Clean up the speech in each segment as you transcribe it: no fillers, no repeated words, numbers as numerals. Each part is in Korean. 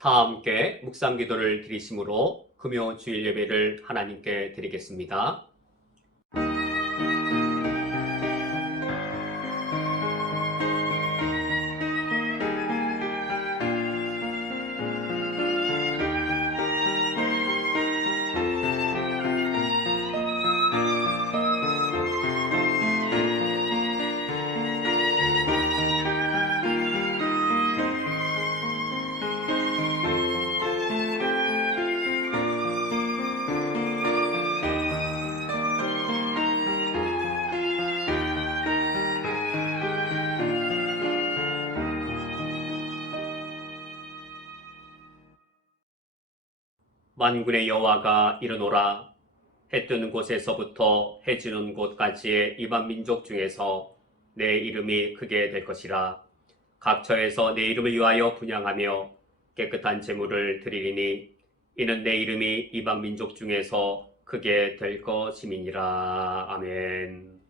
다 함께 묵상 기도를 드리심으로 금요 주일 예배를 하나님께 드리겠습니다. 만군의 여호와가 이르노라. 해 뜨는 곳에서부터 해 지는 곳까지의 이방 민족 중에서 내 이름이 크게 될 것이라. 각 처에서 내 이름을 위하여 분향하며 깨끗한 제물을 드리리니 이는 내 이름이 이방 민족 중에서 크게 될 것임이니라. 아멘.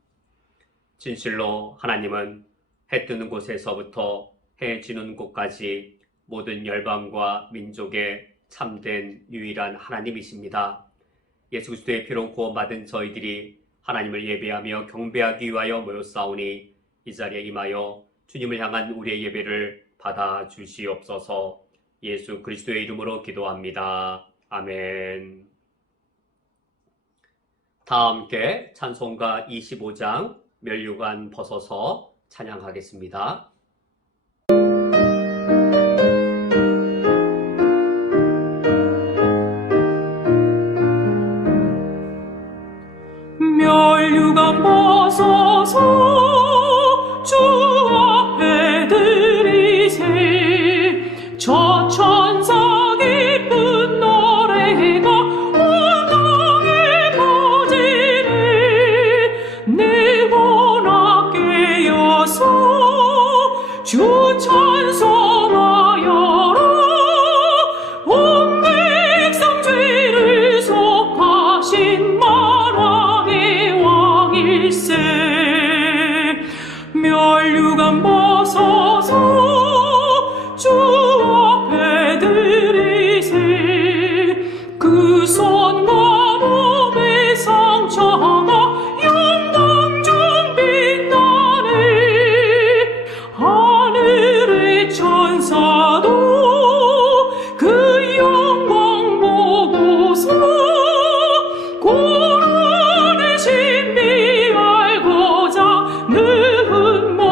진실로 하나님은 해 뜨는 곳에서부터 해 지는 곳까지 모든 열방과 민족의 참된 유일한 하나님이십니다. 예수 그리스도의 피로 구원받은 저희들이 하나님을 예배하며 경배하기 위하여 모였사오니 이 자리에 임하여 주님을 향한 우리의 예배를 받아 주시옵소서. 예수 그리스도의 이름으로 기도합니다. 아멘. 다 함께 찬송가 25장 면류관 벗어서 찬양하겠습니다. 면류관 벗어서 주 앞에 드리세. 저 천사 기쁜 노래가 온 땅에 퍼지네. 내 원악 깨어서 주 찬송하여라. 온 백성 죄를 속하신 만왕의 왕일세. 면류관 벗어서 주 앞에 드리세. 그 손과 몸의 상처가 영광 중 빛나네. 하늘의 천사도 그 영광 보고서 고난의 신비 알고자 능모하도다.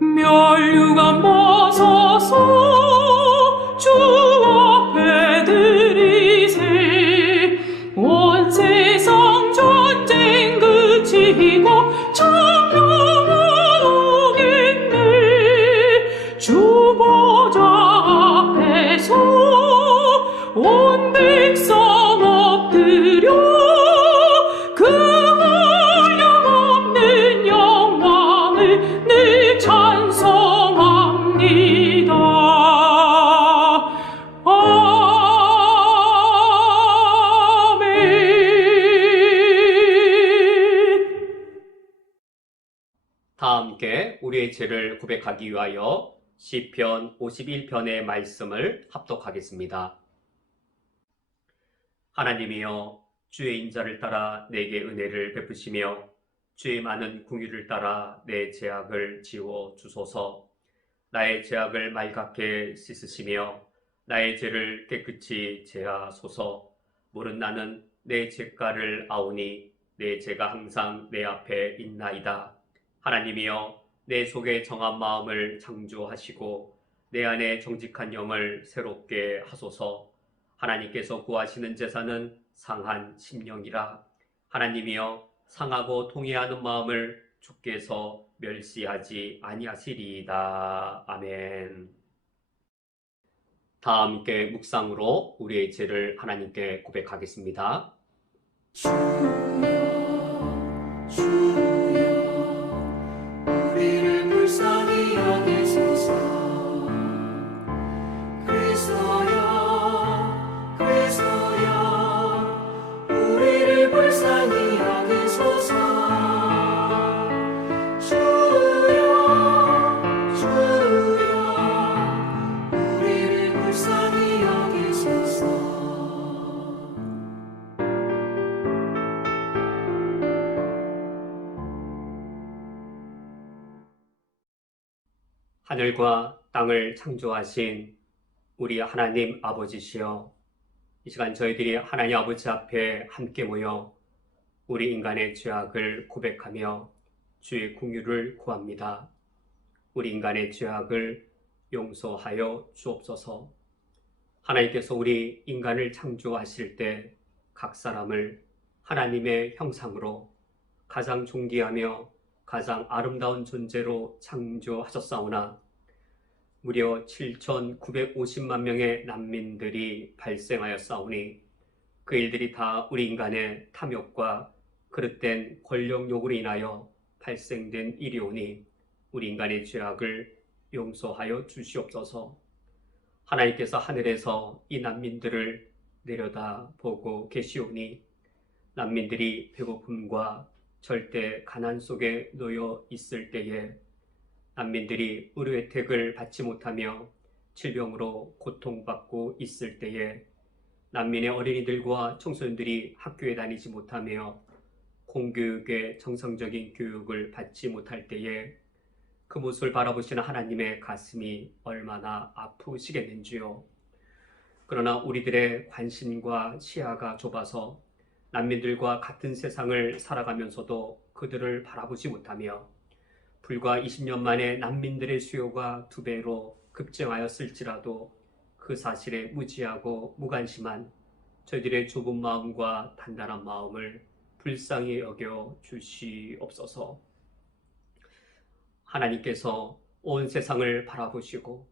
면류관 벗어서 주 앞에 드리세. 온 세상 전쟁 그치고 천명은 오겠네. 주 보좌 앞에서 온 백성 엎드려 그 한량없는 영광을 늘 찬송합니다. 아멘. 다 함께 우리의 죄를 고백하기 위하여 시편 51편의 말씀을 합독하겠습니다. 하나님이여, 주의 인자를 따라 내게 은혜를 베푸시며 주의 많은 긍휼을 따라 내 죄악을 지워 주소서. 나의 죄악을 말갛게 씻으시며 나의 죄를 깨끗이 제하소서. 모른 나는 내 죄가를 아오니 내 죄가 항상 내 앞에 있나이다. 하나님이여, 내 속에 정한 마음을 창조하시고 내 안에 정직한 영을 새롭게 하소서. 하나님께서 구하시는 제사는 상한 심령이라. 하나님이여, 상하고 통회하는 마음을 주께서 멸시하지 아니하시리이다. 아멘. 다 함께 묵상으로 우리의 죄를 하나님께 고백하겠습니다. 우리를 불쌍히 여기소서. 그리스도여, 우리를 불쌍히 여기소서. 주여, 주여, 하늘과 땅을 창조하신 우리 하나님 아버지시여, 이 시간 저희들이 하나님 아버지 앞에 함께 모여 우리 인간의 죄악을 고백하며 주의 긍휼을 구합니다. 우리 인간의 죄악을 용서하여 주옵소서. 하나님께서 우리 인간을 창조하실 때 각 사람을 하나님의 형상으로 가장 존귀하며 가장 아름다운 존재로 창조하셨사오나 무려 7,950만 명의 난민들이 발생하였사오니 그 일들이 다 우리 인간의 탐욕과 그릇된 권력욕으로 인하여 발생된 일이오니 우리 인간의 죄악을 용서하여 주시옵소서. 하나님께서 하늘에서 이 난민들을 내려다보고 계시오니 난민들이 배고픔과 절대 가난 속에 놓여 있을 때에 난민들이 의료 혜택을 받지 못하며 질병으로 고통받고 있을 때에 난민의 어린이들과 청소년들이 학교에 다니지 못하며 공교육의 정상적인 교육을 받지 못할 때에 그 모습을 바라보시는 하나님의 가슴이 얼마나 아프시겠는지요. 그러나 우리들의 관심과 시야가 좁아서 난민들과 같은 세상을 살아가면서도 그들을 바라보지 못하며 불과 20년 만에 난민들의 수요가 2배로 급증하였을지라도 그 사실에 무지하고 무관심한 저희들의 좁은 마음과 단단한 마음을 불쌍히 여겨 주시옵소서. 하나님께서 온 세상을 바라보시고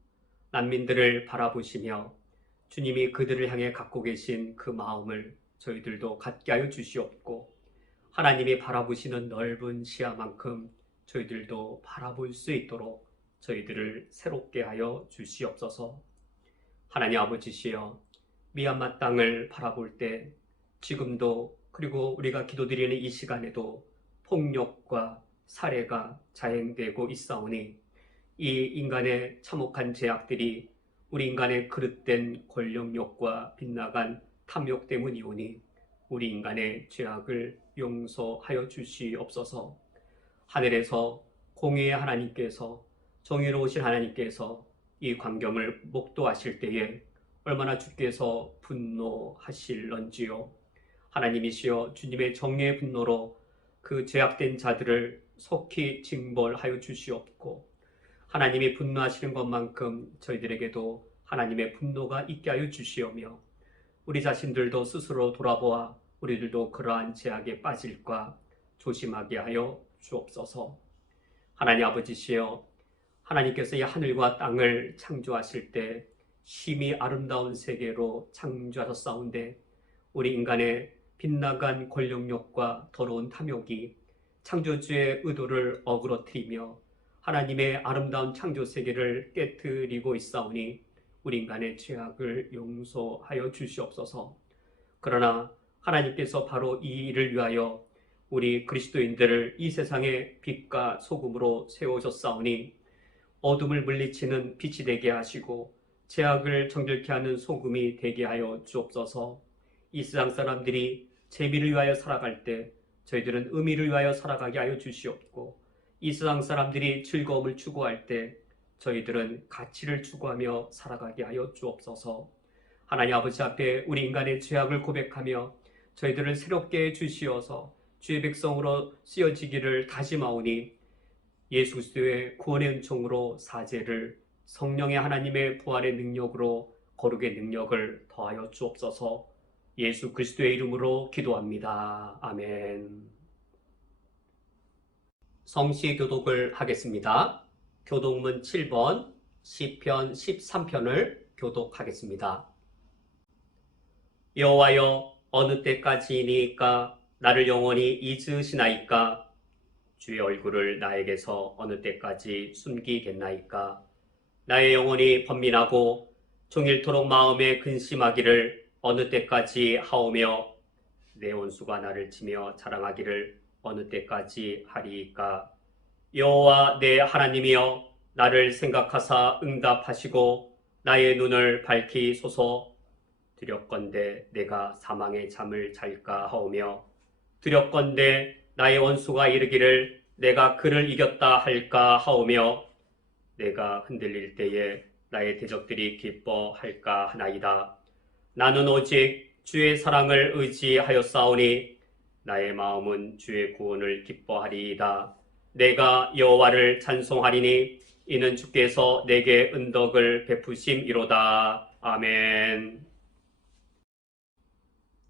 난민들을 바라보시며 주님이 그들을 향해 갖고 계신 그 마음을 저희들도 갖게 하여 주시옵고 하나님이 바라보시는 넓은 시야만큼 저희들도 바라볼 수 있도록 저희들을 새롭게 하여 주시옵소서. 하나님 아버지시여, 미얀마 땅을 바라볼 때 지금도 그리고 우리가 기도드리는 이 시간에도 폭력과 살해가 자행되고 있사오니 이 인간의 참혹한 죄악들이 우리 인간의 그릇된 권력욕과 빗나간 탐욕 때문이오니 우리 인간의 죄악을 용서하여 주시옵소서. 하늘에서 공의의 하나님께서 정의로우신 하나님께서 이 광경을 목도하실 때에 얼마나 주께서 분노하실런지요. 하나님이시여, 주님의 정의의 분노로 그 죄악된 자들을 속히 징벌하여 주시옵고 하나님이 분노하시는 것만큼 저희들에게도 하나님의 분노가 있게 하여 주시오며 우리 자신들도 스스로 돌아보아 우리들도 그러한 죄악에 빠질까 조심하게 하여 주옵소서. 하나님 아버지시여, 하나님께서 이 하늘과 땅을 창조하실 때 심히 아름다운 세계로 창조하셨사온데 우리 인간의 빗나간 권력욕과 더러운 탐욕이 창조주의 의도를 어그러뜨리며 하나님의 아름다운 창조 세계를 깨트리고 있사오니 우리 인간의 죄악을 용서하여 주시옵소서. 그러나 하나님께서 바로 이 일을 위하여 우리 그리스도인들을 이 세상의 빛과 소금으로 세우셨사오니 어둠을 물리치는 빛이 되게 하시고 죄악을 정결케 하는 소금이 되게 하여 주옵소서. 이 세상 사람들이 재미를 위하여 살아갈 때 저희들은 의미를 위하여 살아가게 하여 주시옵고 이 세상 사람들이 즐거움을 추구할 때 저희들은 가치를 추구하며 살아가게 하여 주옵소서. 하나님 아버지 앞에 우리 인간의 죄악을 고백하며 저희들을 새롭게 해주시어서 주의 백성으로 쓰여지기를 다짐하오니 예수 그리스도의 구원의 은총으로 사죄를 성령의 하나님의 부활의 능력으로 거룩의 능력을 더하여 주옵소서. 예수 그리스도의 이름으로 기도합니다. 아멘. 성시 교독을 하겠습니다. 교독문 7번 시편 13편을 교독하겠습니다. 여호와여, 어느 때까지이니까 나를 영원히 잊으시나이까? 주의 얼굴을 나에게서 어느 때까지 숨기겠나이까? 나의 영혼이 번민하고 종일토록 마음에 근심하기를 어느 때까지 하오며 내 원수가 나를 치며 자랑하기를 어느 때까지 하리이까? 여호와 내 하나님이여, 나를 생각하사 응답하시고 나의 눈을 밝히소서. 두렵건대 내가 사망의 잠을 잘까 하오며 두렵건대 나의 원수가 이르기를 내가 그를 이겼다 할까 하오며 내가 흔들릴 때에 나의 대적들이 기뻐할까 하나이다. 나는 오직 주의 사랑을 의지하였사오니 나의 마음은 주의 구원을 기뻐하리이다. 내가 여호와를 찬송하리니 이는 주께서 내게 은덕을 베푸심이로다. 아멘.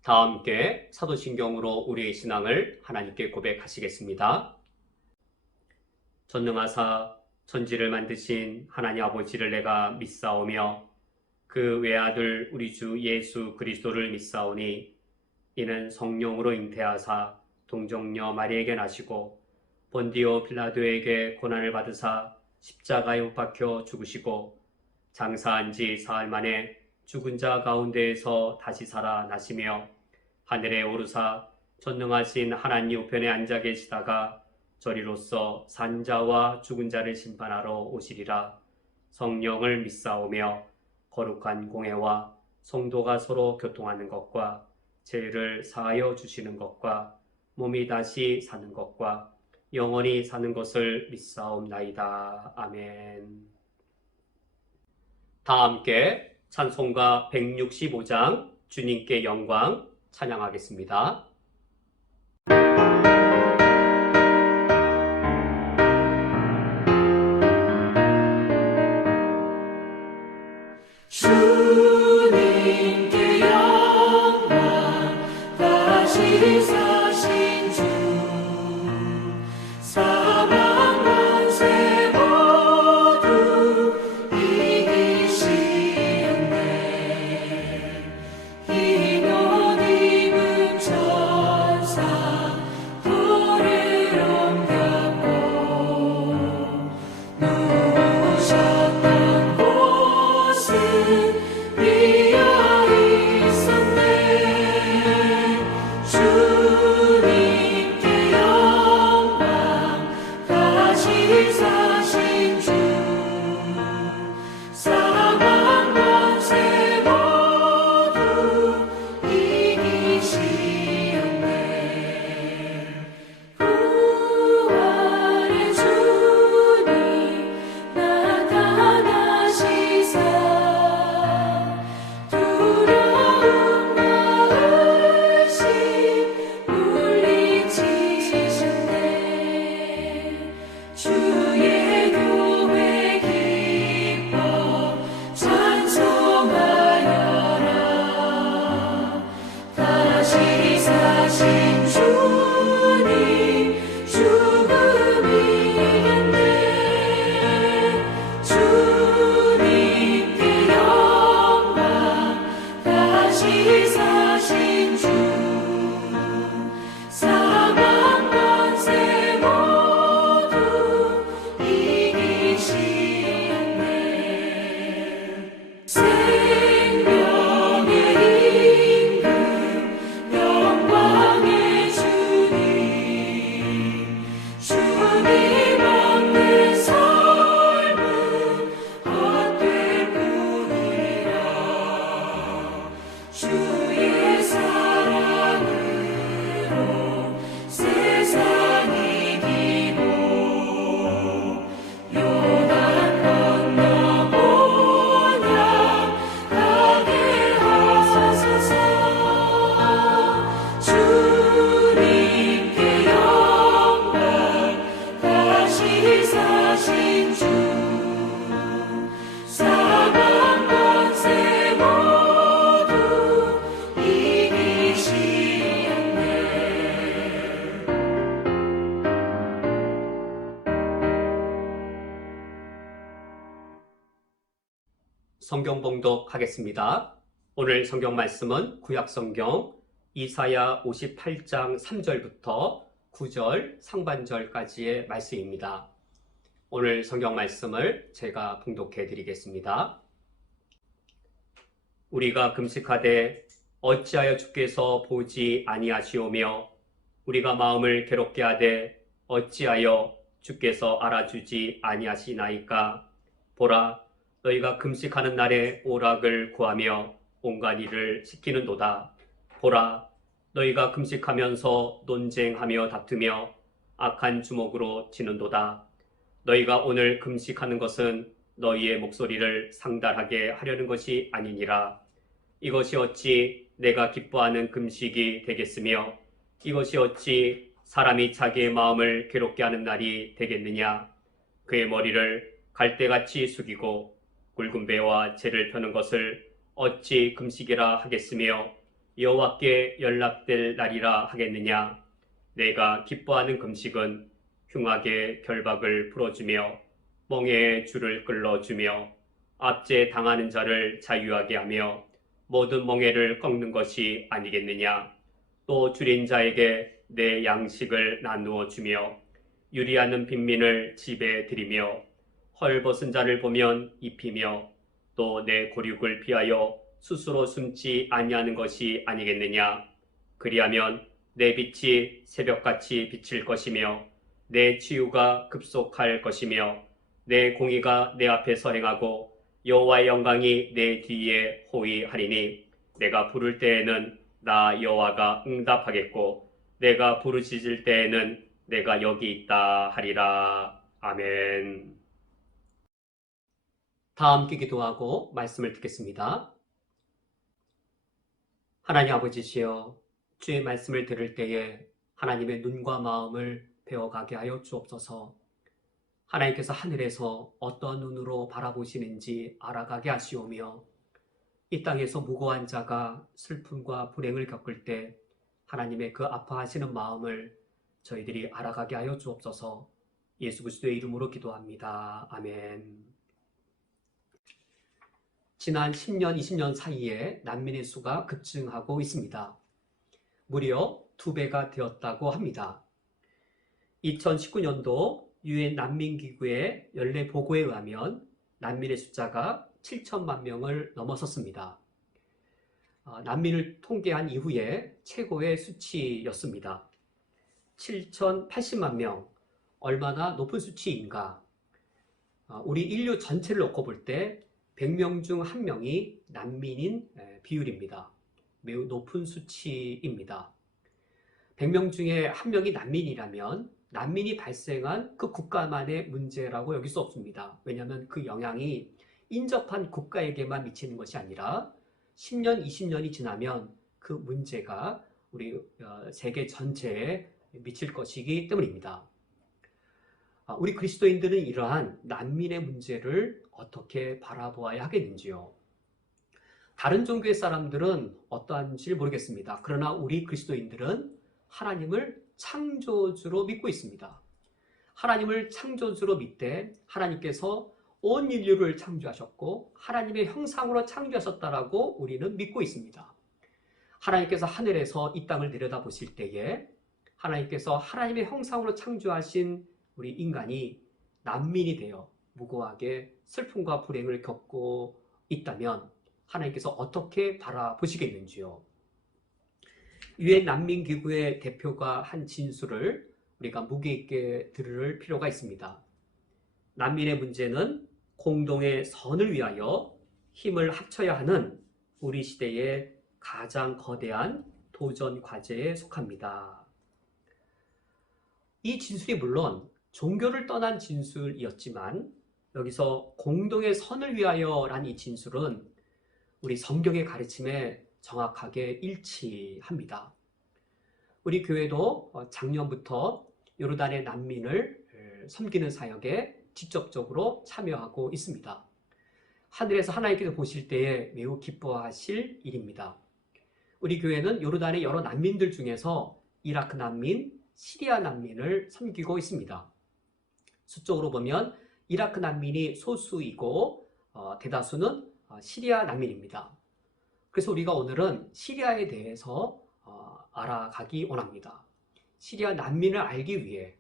다 함께 사도신경으로 우리의 신앙을 하나님께 고백하시겠습니다. 전능하사 천지를 만드신 하나님 아버지를 내가 믿사오며 그 외아들 우리 주 예수 그리스도를 믿사오니 이는 성령으로 잉태하사 동정녀 마리에게 나시고 본디오 빌라도에게 고난을 받으사 십자가에 못 박혀 죽으시고 장사한 지 사흘 만에 죽은 자 가운데에서 다시 살아나시며 하늘에 오르사 전능하신 하나님 우편에 앉아 계시다가 저리로서 산자와 죽은 자를 심판하러 오시리라. 성령을 믿사오며 거룩한 공회와 성도가 서로 교통하는 것과 죄를 사하여 주시는 것과 몸이 다시 사는 것과 영원히 사는 것을 믿사옵나이다. 아멘. 다 함께 찬송가 165장 주님께 영광 찬양하겠습니다. 주님께 영광 다시 사신 주 사망 권세 모두 이기시었네. 흰 옷 입은 천사 돌을 옮겼고 누우셨던 곳은 비어 있었네. 주님께 영광 다시 사신 주 사망 권세 모두 이기시었네. 부활의 주님 나타나시사 두려움과 의심 물리치셨네. 주의 교회 기뻐 찬송하여라. 다시 사신 주님 죽음 이겼네. 주님께 영광 다시 사신 주 사망 권세 모두 이기시었네. 생명의 임금 영광의 주님 주님 없는 삶은 헛될 뿐이라. 주의 사랑으로 세상 이기고 요단 건너 본향 가게 하소서. 주님께 영광 다시 사신 주 사망 권세 모두 이기시었네. 성경 봉독하겠습니다. 오늘 성경 말씀은 구약 성경 이사야 58장 3절부터 9절 상반절까지의 말씀입니다. 오늘 성경 말씀을 제가 봉독해 드리겠습니다. 우리가 금식하되 어찌하여 주께서 보지 아니하시오며 우리가 마음을 괴롭게 하되 어찌하여 주께서 알아주지 아니하시나이까. 보라, 너희가 금식하는 날에 오락을 구하며 온갖 일을 시키는도다. 보라, 너희가 금식하면서 논쟁하며 다투며 악한 주먹으로 치는도다. 너희가 오늘 금식하는 것은 너희의 목소리를 상달하게 하려는 것이 아니니라. 이것이 어찌 내가 기뻐하는 금식이 되겠으며 이것이 어찌 사람이 자기의 마음을 괴롭게 하는 날이 되겠느냐. 그의 머리를 갈대같이 숙이고 굵은 배와 재를 펴는 것을 어찌 금식이라 하겠으며 여호와께 연락될 날이라 하겠느냐. 내가 기뻐하는 금식은 흉악의 결박을 풀어주며 멍에의 줄을 끌어주며 압제 당하는 자를 자유하게 하며 모든 멍에를 꺾는 것이 아니겠느냐. 또 줄인 자에게 내 양식을 나누어 주며 유리하는 빈민을 집에 들이며 헐벗은 자를 보면 입히며 또 내 고륙을 피하여 스스로 숨지 아니하는 것이 아니겠느냐. 그리하면 내 빛이 새벽같이 비칠 것이며 내 치유가 급속할 것이며 내 공의가 내 앞에 선행하고 여호와의 영광이 내 뒤에 호위하리니 내가 부를 때에는 나 여호와가 응답하겠고 내가 부르짖을 때에는 내가 여기 있다 하리라. 아멘. 다 함께 기도하고 말씀을 듣겠습니다. 하나님 아버지시여, 주의 말씀을 들을 때에 하나님의 눈과 마음을 배워가게 하여 주옵소서. 하나님께서 하늘에서 어떤 눈으로 바라보시는지 알아가게 하시오며 이 땅에서 무고한 자가 슬픔과 불행을 겪을 때 하나님의 그 아파하시는 마음을 저희들이 알아가게 하여 주옵소서. 예수 그리스도의 이름으로 기도합니다. 아멘. 지난 10년, 20년 사이에 난민의 수가 급증하고 있습니다. 무려 2배가 되었다고 합니다. 2019년도 유엔 난민기구의 연례 보고에 의하면 난민의 숫자가 7천만 명을 넘어섰습니다. 난민을 통계한 이후에 최고의 수치였습니다. 7,080만 명, 얼마나 높은 수치인가? 우리 인류 전체를 놓고 볼 때 100명 중 1명이 난민인 비율입니다. 매우 높은 수치입니다. 100명 중에 1명이 난민이라면 난민이 발생한 그 국가만의 문제라고 여길 수 없습니다. 왜냐하면 그 영향이 인접한 국가에게만 미치는 것이 아니라 10년, 20년이 지나면 그 문제가 우리 세계 전체에 미칠 것이기 때문입니다. 우리 그리스도인들은 이러한 난민의 문제를 어떻게 바라보아야 하겠는지요? 다른 종교의 사람들은 어떠한지를 모르겠습니다. 그러나 우리 그리스도인들은 하나님을 창조주로 믿고 있습니다. 하나님을 창조주로 믿되 하나님께서 온 인류를 창조하셨고 하나님의 형상으로 창조하셨다라고 우리는 믿고 있습니다. 하나님께서 하늘에서 이 땅을 내려다보실 때에 하나님께서 하나님의 형상으로 창조하신 우리 인간이 난민이 되어 무고하게 슬픔과 불행을 겪고 있다면 하나님께서 어떻게 바라보시겠는지요? 유엔 난민기구의 대표가 한 진술을 우리가 무게 있게 들을 필요가 있습니다. 난민의 문제는 공동의 선을 위하여 힘을 합쳐야 하는 우리 시대의 가장 거대한 도전 과제에 속합니다. 이 진술이 물론 종교를 떠난 진술이었지만 여기서 공동의 선을 위하여라는 이 진술은 우리 성경의 가르침에 정확하게 일치합니다. 우리 교회도 작년부터 요르단의 난민을 섬기는 사역에 직접적으로 참여하고 있습니다. 하늘에서 하나님께서 보실 때에 매우 기뻐하실 일입니다. 우리 교회는 요르단의 여러 난민들 중에서 이라크 난민, 시리아 난민을 섬기고 있습니다. 수적으로 보면 이라크 난민이 소수이고 대다수는 시리아 난민입니다. 그래서 우리가 오늘은 시리아에 대해서 알아가기 원합니다. 시리아 난민을 알기 위해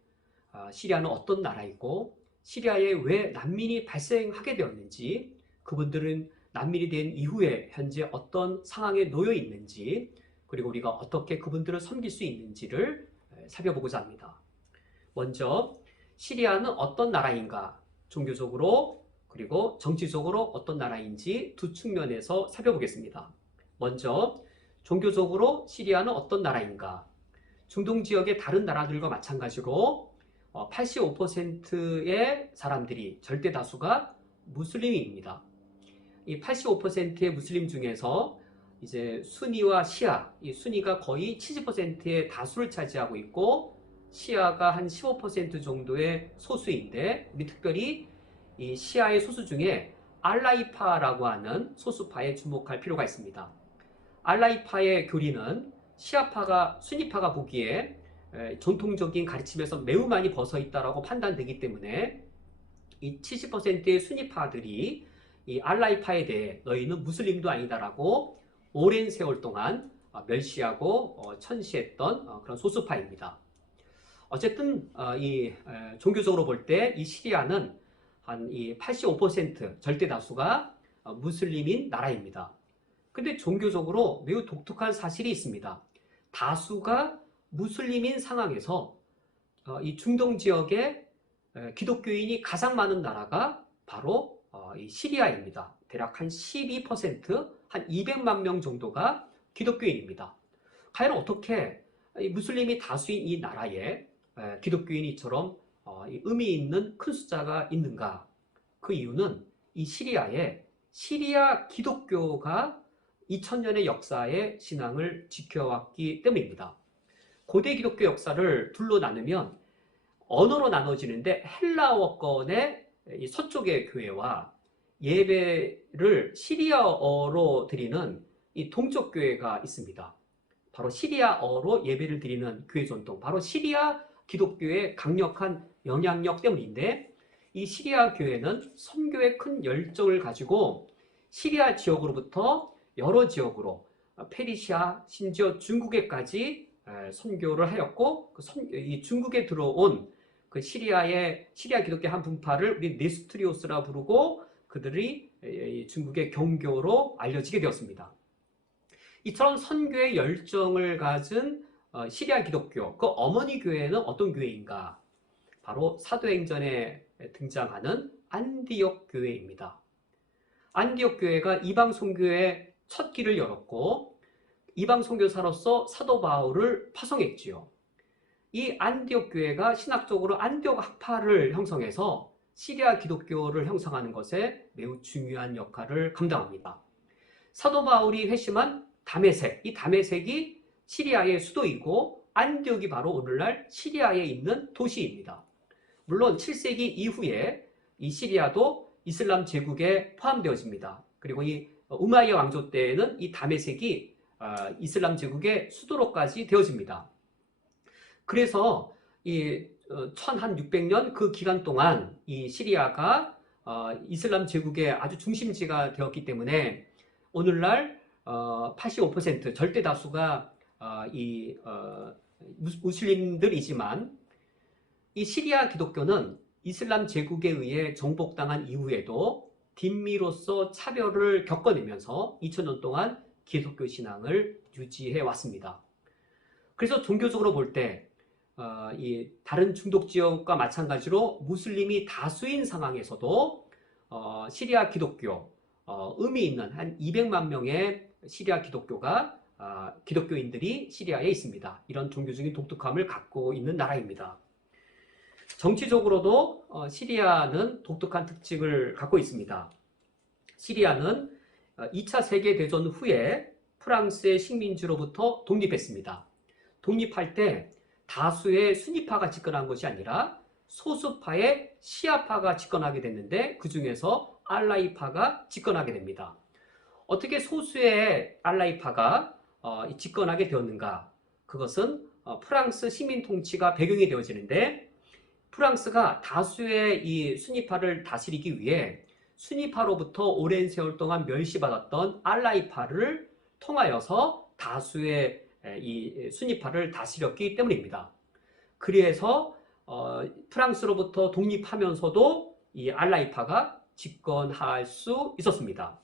시리아는 어떤 나라이고 시리아에 왜 난민이 발생하게 되었는지, 그분들은 난민이 된 이후에 현재 어떤 상황에 놓여 있는지, 그리고 우리가 어떻게 그분들을 섬길 수 있는지를 살펴보고자 합니다. 먼저 시리아는 어떤 나라인가, 종교적으로 그리고 정치적으로 어떤 나라인지 두 측면에서 살펴보겠습니다. 먼저 종교적으로 시리아는 어떤 나라인가? 중동 지역의 다른 나라들과 마찬가지로 85%의 사람들이 절대 다수가 무슬림입니다. 이 85%의 무슬림 중에서 이제 수니와 시아, 이 수니가 거의 70%의 다수를 차지하고 있고 시아가 한 15% 정도의 소수인데 우리 특별히 이 시아의 소수 중에 알라이파라고 하는 소수파에 주목할 필요가 있습니다. 알라이파의 교리는 시아파가 수니파가 보기에 전통적인 가르침에서 매우 많이 벗어 있다라고 판단되기 때문에 이 70%의 수니파들이 이 알라이파에 대해 너희는 무슬림도 아니다라고 오랜 세월 동안 멸시하고 천시했던 그런 소수파입니다. 어쨌든 이 종교적으로 볼 때 이 시리아는 한 이 85% 절대 다수가 무슬림인 나라입니다. 근데 종교적으로 매우 독특한 사실이 있습니다. 다수가 무슬림인 상황에서 이 중동 지역에 기독교인이 가장 많은 나라가 바로 이 시리아입니다. 대략 한 12%, 한 200만 명 정도가 기독교인입니다. 과연 어떻게 이 무슬림이 다수인 이 나라에 기독교인이 이처럼 의미 있는 큰 숫자가 있는가? 그 이유는 이 시리아에 시리아 기독교가 2000년의 역사의 신앙을 지켜왔기 때문입니다. 고대 기독교 역사를 둘로 나누면 언어로 나눠지는데 헬라어권의 이 서쪽의 교회와 예배를 시리아어로 드리는 이 동쪽 교회가 있습니다. 바로 시리아어로 예배를 드리는 교회 전통, 바로 시리아 기독교의 강력한 영향력 때문인데 이 시리아 교회는 선교에 큰 열정을 가지고 시리아 지역으로부터 여러 지역으로 페르시아 심지어 중국에까지 선교를 하였고 이 중국에 들어온 그 시리아 기독교 한 분파를 우리 네스트리오스라 부르고 그들이 중국의 경교로 알려지게 되었습니다. 이처럼 선교의 열정을 가진 시리아 기독교, 그 어머니 교회는 어떤 교회인가? 바로 사도행전에 등장하는 안디옥 교회입니다. 안디옥 교회가 이방 선교의 첫 길을 열었고 이방 선교사로서 사도 바울을 파송했지요. 이 안디옥 교회가 신학적으로 안디옥 학파를 형성해서 시리아 기독교를 형성하는 것에 매우 중요한 역할을 감당합니다. 사도 바울이 회심한 다메섹, 이 다메섹이 시리아의 수도이고 안디옥이 바로 오늘날 시리아에 있는 도시입니다. 물론 7세기 이후에 이 시리아도 이슬람 제국에 포함되어집니다. 그리고 이 우마이야 왕조 때에는 이 다메섹이 이슬람 제국의 수도로까지 되어집니다. 그래서 이 1600년 그 기간 동안 이 시리아가 이슬람 제국의 아주 중심지가 되었기 때문에 오늘날 85% 절대 다수가 무슬림들이지만 이 시리아 기독교는 이슬람 제국에 의해 정복당한 이후에도 딘미로서 차별을 겪어내면서 2000년 동안 기독교 신앙을 유지해 왔습니다. 그래서 종교적으로 볼 때 이 다른 중동 지역과 마찬가지로 무슬림이 다수인 상황에서도 시리아 기독교 의미 있는 한 200만 명의 시리아 기독교인들이 시리아에 있습니다. 이런 종교적인 독특함을 갖고 있는 나라입니다. 정치적으로도 시리아는 독특한 특징을 갖고 있습니다. 시리아는 2차 세계대전 후에 프랑스의 식민지로부터 독립했습니다. 독립할 때 다수의 수니파가 집권한 것이 아니라 소수파의 시아파가 집권하게 됐는데 그 중에서 알라이파가 집권하게 됩니다. 어떻게 소수의 알라이파가 집권하게 되었는가? 그것은 프랑스 식민 통치가 배경이 되어지는데 프랑스가 다수의 이 수니파를 다스리기 위해 수니파로부터 오랜 세월 동안 멸시받았던 알라이파를 통하여서 다수의 이 수니파를 다스렸기 때문입니다. 그래서 프랑스로부터 독립하면서도 이 알라이파가 집권할 수 있었습니다.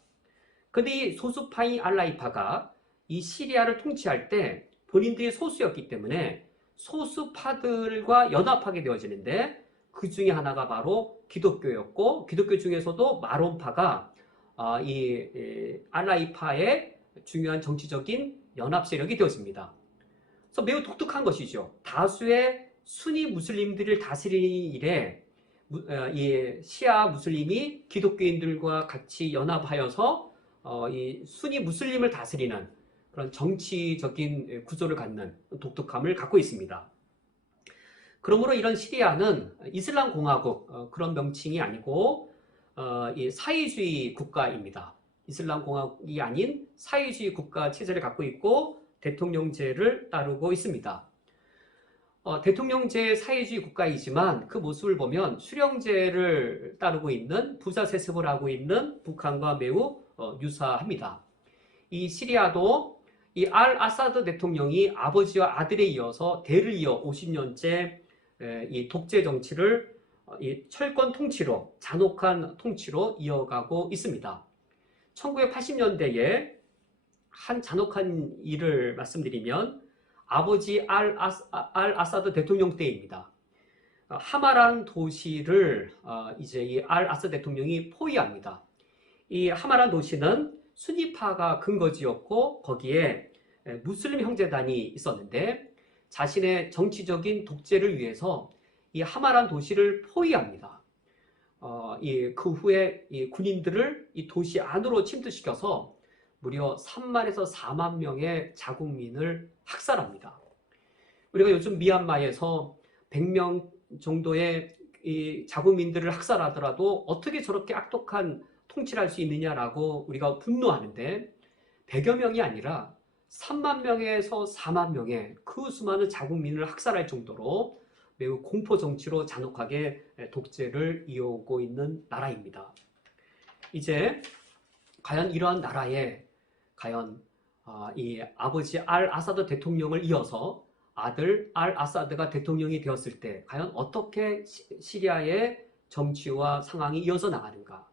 그런데 이 소수파인 알라이파가 이 시리아를 통치할 때 본인들이 소수였기 때문에 소수파들과 연합하게 되어지는데 그 중에 하나가 바로 기독교였고 기독교 중에서도 마론파가 이 알라이파의 중요한 정치적인 연합 세력이 되었습니다. 그래서 매우 독특한 것이죠. 다수의 순위 무슬림들을 다스리는 일에 이 시아 무슬림이 기독교인들과 같이 연합하여서 이 순위 무슬림을 다스리는 그런 정치적인 구조를 갖는 독특함을 갖고 있습니다. 그러므로 이런 시리아는 이슬람 공화국 그런 명칭이 아니고 이 사회주의 국가입니다. 이슬람 공화국이 아닌 사회주의 국가 체제를 갖고 있고 대통령제를 따르고 있습니다. 대통령제 사회주의 국가이지만 그 모습을 보면 수령제를 따르고 있는 부자 세습을 하고 있는 북한과 매우 유사합니다. 이 시리아도 이 알 아사드 대통령이 아버지와 아들에 이어서 대를 이어 50년째 이 독재 정치를 이 철권 통치로 잔혹한 통치로 이어가고 있습니다. 1980년대에 한 잔혹한 일을 말씀드리면 아버지 알 아사드 대통령 때입니다. 하마란 도시를 이제 이 알 아사드 대통령이 포위합니다. 이 하마란 도시는 수니파가 근거지였고 거기에 무슬림 형제단이 있었는데 자신의 정치적인 독재를 위해서 이 하마란 도시를 포위합니다. 그 후에 이 군인들을 이 도시 안으로 침투시켜서 무려 3만에서 4만 명의 자국민을 학살합니다. 우리가 요즘 미얀마에서 100명 정도의 이 자국민들을 학살하더라도 어떻게 저렇게 악독한 통치를 할 수 있느냐라고 우리가 분노하는데 100여 명이 아니라 3만 명에서 4만 명의 그 수많은 자국민을 학살할 정도로 매우 공포 정치로 잔혹하게 독재를 이어오고 있는 나라입니다. 이제 과연 이러한 나라에 과연 이 아버지 알 아사드 대통령을 이어서 아들 알 아사드가 대통령이 되었을 때 과연 어떻게 시리아의 정치와 상황이 이어져 나가는가?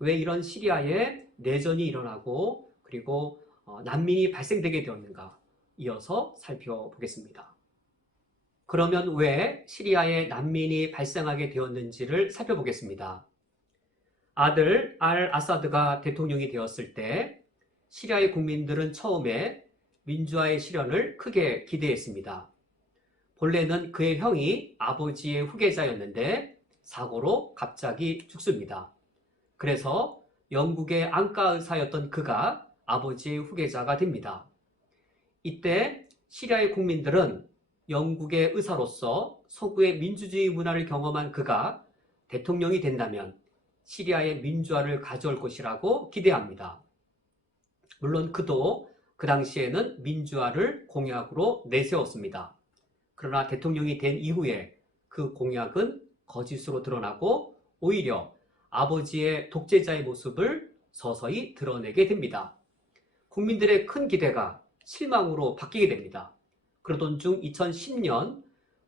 왜 이런 시리아에 내전이 일어나고 그리고 난민이 발생되게 되었는가? 이어서 살펴보겠습니다. 그러면 왜 시리아에 난민이 발생하게 되었는지를 살펴보겠습니다. 아들 알 아사드가 대통령이 되었을 때 시리아의 국민들은 처음에 민주화의 실현을 크게 기대했습니다. 본래는 그의 형이 아버지의 후계자였는데 사고로 갑자기 죽습니다. 그래서 영국의 안과 의사였던 그가 아버지의 후계자가 됩니다. 이때 시리아의 국민들은 영국의 의사로서 서구의 민주주의 문화를 경험한 그가 대통령이 된다면 시리아의 민주화를 가져올 것이라고 기대합니다. 물론 그도 그 당시에는 민주화를 공약으로 내세웠습니다. 그러나 대통령이 된 이후에 그 공약은 거짓으로 드러나고 오히려 아버지의 독재자의 모습을 서서히 드러내게 됩니다. 국민들의 큰 기대가 실망으로 바뀌게 됩니다. 그러던 중 2010년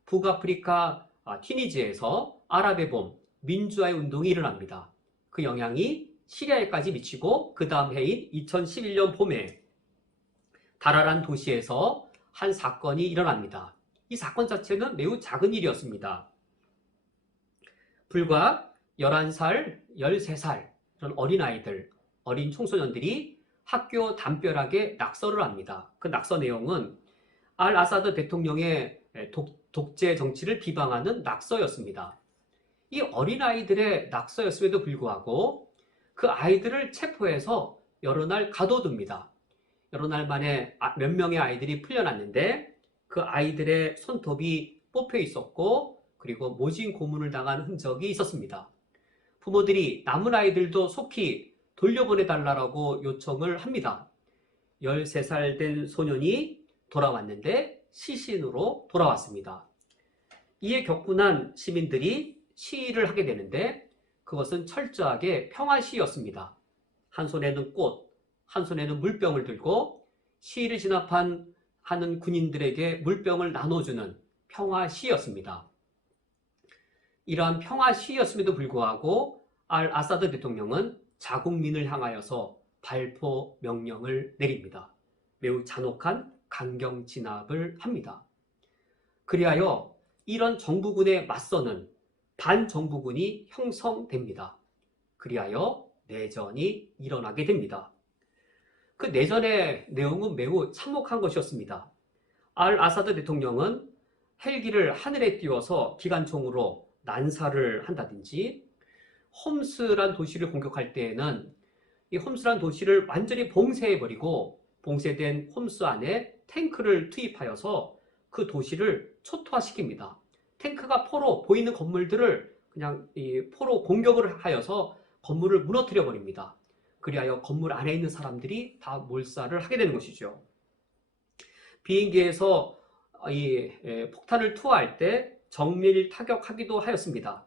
북아프리카 튀니지에서 아랍의 봄, 민주화의 운동이 일어납니다. 그 영향이 시리아에까지 미치고 그 다음 해인 2011년 봄에 다라란 도시에서 한 사건이 일어납니다. 이 사건 자체는 매우 작은 일이었습니다. 불과 11살, 13살 이런 어린아이들, 어린 청소년들이 학교 담벼락에 낙서를 합니다. 그 낙서 내용은 알 아사드 대통령의 독재 정치를 비방하는 낙서였습니다. 이 어린아이들의 낙서였음에도 불구하고 그 아이들을 체포해서 여러 날 가둬둡니다. 여러 날 만에 몇 명의 아이들이 풀려났는데 그 아이들의 손톱이 뽑혀 있었고 그리고 모진 고문을 당한 흔적이 있었습니다. 부모들이 남은 아이들도 속히 돌려보내달라고 요청을 합니다. 13살 된 소년이 돌아왔는데 시신으로 돌아왔습니다. 이에 격분한 시민들이 시위를 하게 되는데 그것은 철저하게 평화 시위였습니다. 한 손에는 꽃, 한 손에는 물병을 들고 시위를 진압하는 군인들에게 물병을 나눠주는 평화 시위였습니다. 이러한 평화 시위였음에도 불구하고 알 아사드 대통령은 자국민을 향하여서 발포 명령을 내립니다. 매우 잔혹한 강경 진압을 합니다. 그리하여 이런 정부군에 맞서는 반정부군이 형성됩니다. 그리하여 내전이 일어나게 됩니다. 그 내전의 내용은 매우 참혹한 것이었습니다. 알 아사드 대통령은 헬기를 하늘에 띄워서 기관총으로 난사를 한다든지, 홈스란 도시를 공격할 때에는 이 홈스란 도시를 완전히 봉쇄해버리고 봉쇄된 홈스 안에 탱크를 투입하여서 그 도시를 초토화시킵니다. 탱크가 포로 보이는 건물들을 그냥 이 포로 공격을 하여서 건물을 무너뜨려 버립니다. 그리하여 건물 안에 있는 사람들이 다 몰살을 하게 되는 것이죠. 비행기에서 이 폭탄을 투하할 때 정밀 타격하기도 하였습니다.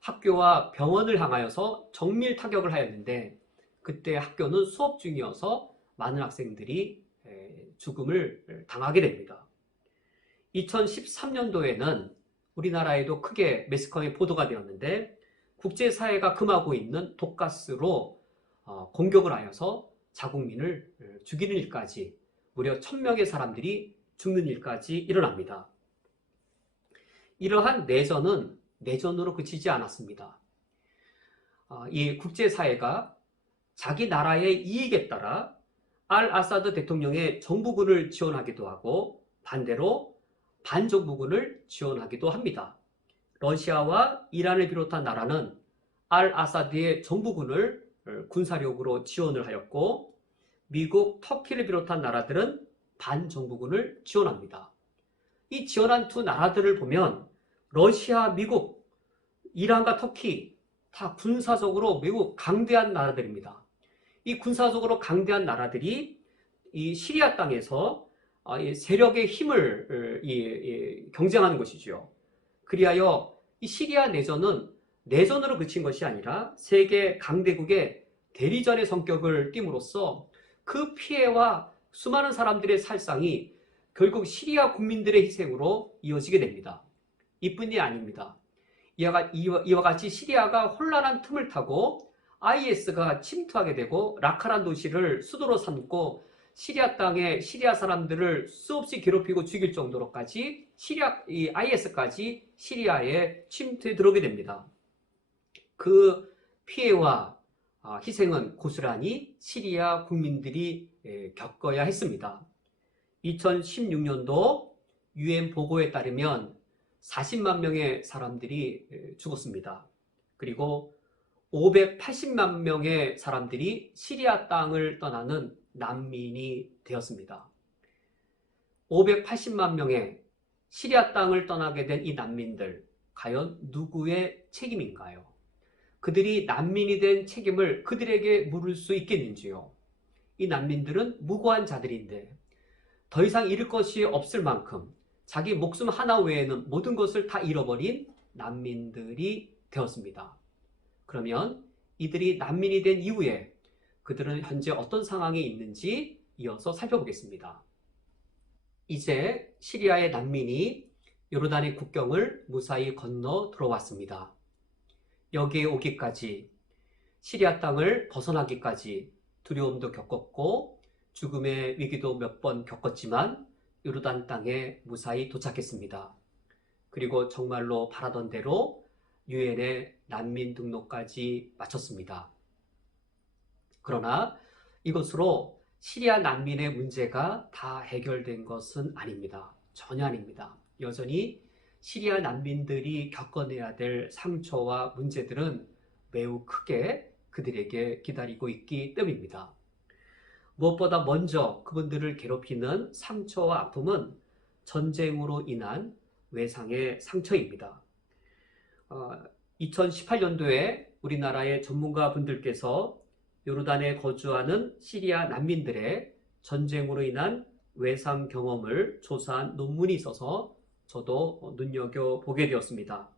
학교와 병원을 향하여서 정밀 타격을 하였는데 그때 학교는 수업 중이어서 많은 학생들이 죽음을 당하게 됩니다. 2013년도에는 우리나라에도 크게 매스컴에 보도가 되었는데 국제사회가 금하고 있는 독가스로 공격을 하여서 자국민을 죽이는 일까지 무려 1000명의 사람들이 죽는 일까지 일어납니다. 이러한 내전은 내전으로 그치지 않았습니다. 이 국제사회가 자기 나라의 이익에 따라 알 아사드 대통령의 정부군을 지원하기도 하고 반대로 반정부군을 지원하기도 합니다. 러시아와 이란을 비롯한 나라는 알 아사드의 정부군을 군사력으로 지원을 하였고 미국, 터키를 비롯한 나라들은 반정부군을 지원합니다. 이 지원한 두 나라들을 보면 러시아, 미국, 이란과 터키 다 군사적으로 매우 강대한 나라들입니다. 이 군사적으로 강대한 나라들이 이 시리아 땅에서 세력의 힘을 경쟁하는 것이죠. 그리하여 이 시리아 내전은 내전으로 그친 것이 아니라 세계 강대국의 대리전의 성격을 띠므로써 그 피해와 수많은 사람들의 살상이 결국 시리아 국민들의 희생으로 이어지게 됩니다. 이뿐이 아닙니다. 이와 같이 시리아가 혼란한 틈을 타고 IS가 침투하게 되고 라카란 도시를 수도로 삼고 시리아 땅에 시리아 사람들을 수없이 괴롭히고 죽일 정도로까지 IS까지 시리아에 침투해 들어오게 됩니다. 그 피해와 희생은 고스란히 시리아 국민들이 겪어야 했습니다. 2016년도 UN 보고에 따르면 40만 명의 사람들이 죽었습니다. 그리고 580만 명의 사람들이 시리아 땅을 떠나는 난민이 되었습니다. 580만 명의 시리아 땅을 떠나게 된 이 난민들, 과연 누구의 책임인가요? 그들이 난민이 된 책임을 그들에게 물을 수 있겠는지요? 이 난민들은 무고한 자들인데 더 이상 잃을 것이 없을 만큼 자기 목숨 하나 외에는 모든 것을 다 잃어버린 난민들이 되었습니다. 그러면 이들이 난민이 된 이후에 그들은 현재 어떤 상황에 있는지 이어서 살펴보겠습니다. 이제 시리아의 난민이 요르단의 국경을 무사히 건너 들어왔습니다. 여기에 오기까지, 시리아 땅을 벗어나기까지 두려움도 겪었고 죽음의 위기도 몇 번 겪었지만 요르단 땅에 무사히 도착했습니다. 그리고 정말로 바라던 대로 유엔의 난민 등록까지 마쳤습니다. 그러나 이것으로 시리아 난민의 문제가 다 해결된 것은 아닙니다. 전혀 아닙니다. 여전히 시리아 난민들이 겪어내야 될 상처와 문제들은 매우 크게 그들에게 기다리고 있기 때문입니다. 무엇보다 먼저 그분들을 괴롭히는 상처와 아픔은 전쟁으로 인한 외상의 상처입니다. 2018년도에 우리나라의 전문가분들께서 요르단에 거주하는 시리아 난민들의 전쟁으로 인한 외상 경험을 조사한 논문이 있어서 저도 눈여겨보게 되었습니다.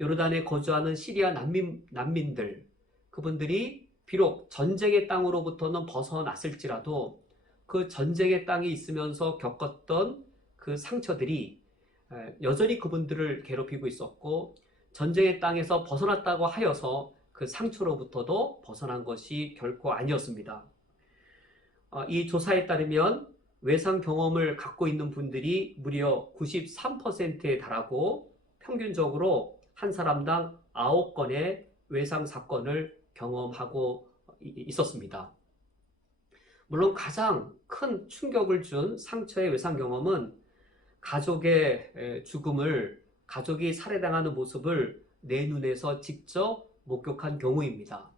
요르단에 거주하는 시리아 난민들, 그분들이 비록 전쟁의 땅으로부터는 벗어났을지라도 그 전쟁의 땅에 있으면서 겪었던 그 상처들이 여전히 그분들을 괴롭히고 있었고 전쟁의 땅에서 벗어났다고 하여서 그 상처로부터도 벗어난 것이 결코 아니었습니다. 이 조사에 따르면 외상 경험을 갖고 있는 분들이 무려 93%에 달하고 평균적으로 한 사람당 9건의 외상 사건을 경험하고 있었습니다. 물론 가장 큰 충격을 준 상처의 외상 경험은 가족의 죽음을, 가족이 살해당하는 모습을 내 눈에서 직접 목격한 경우입니다.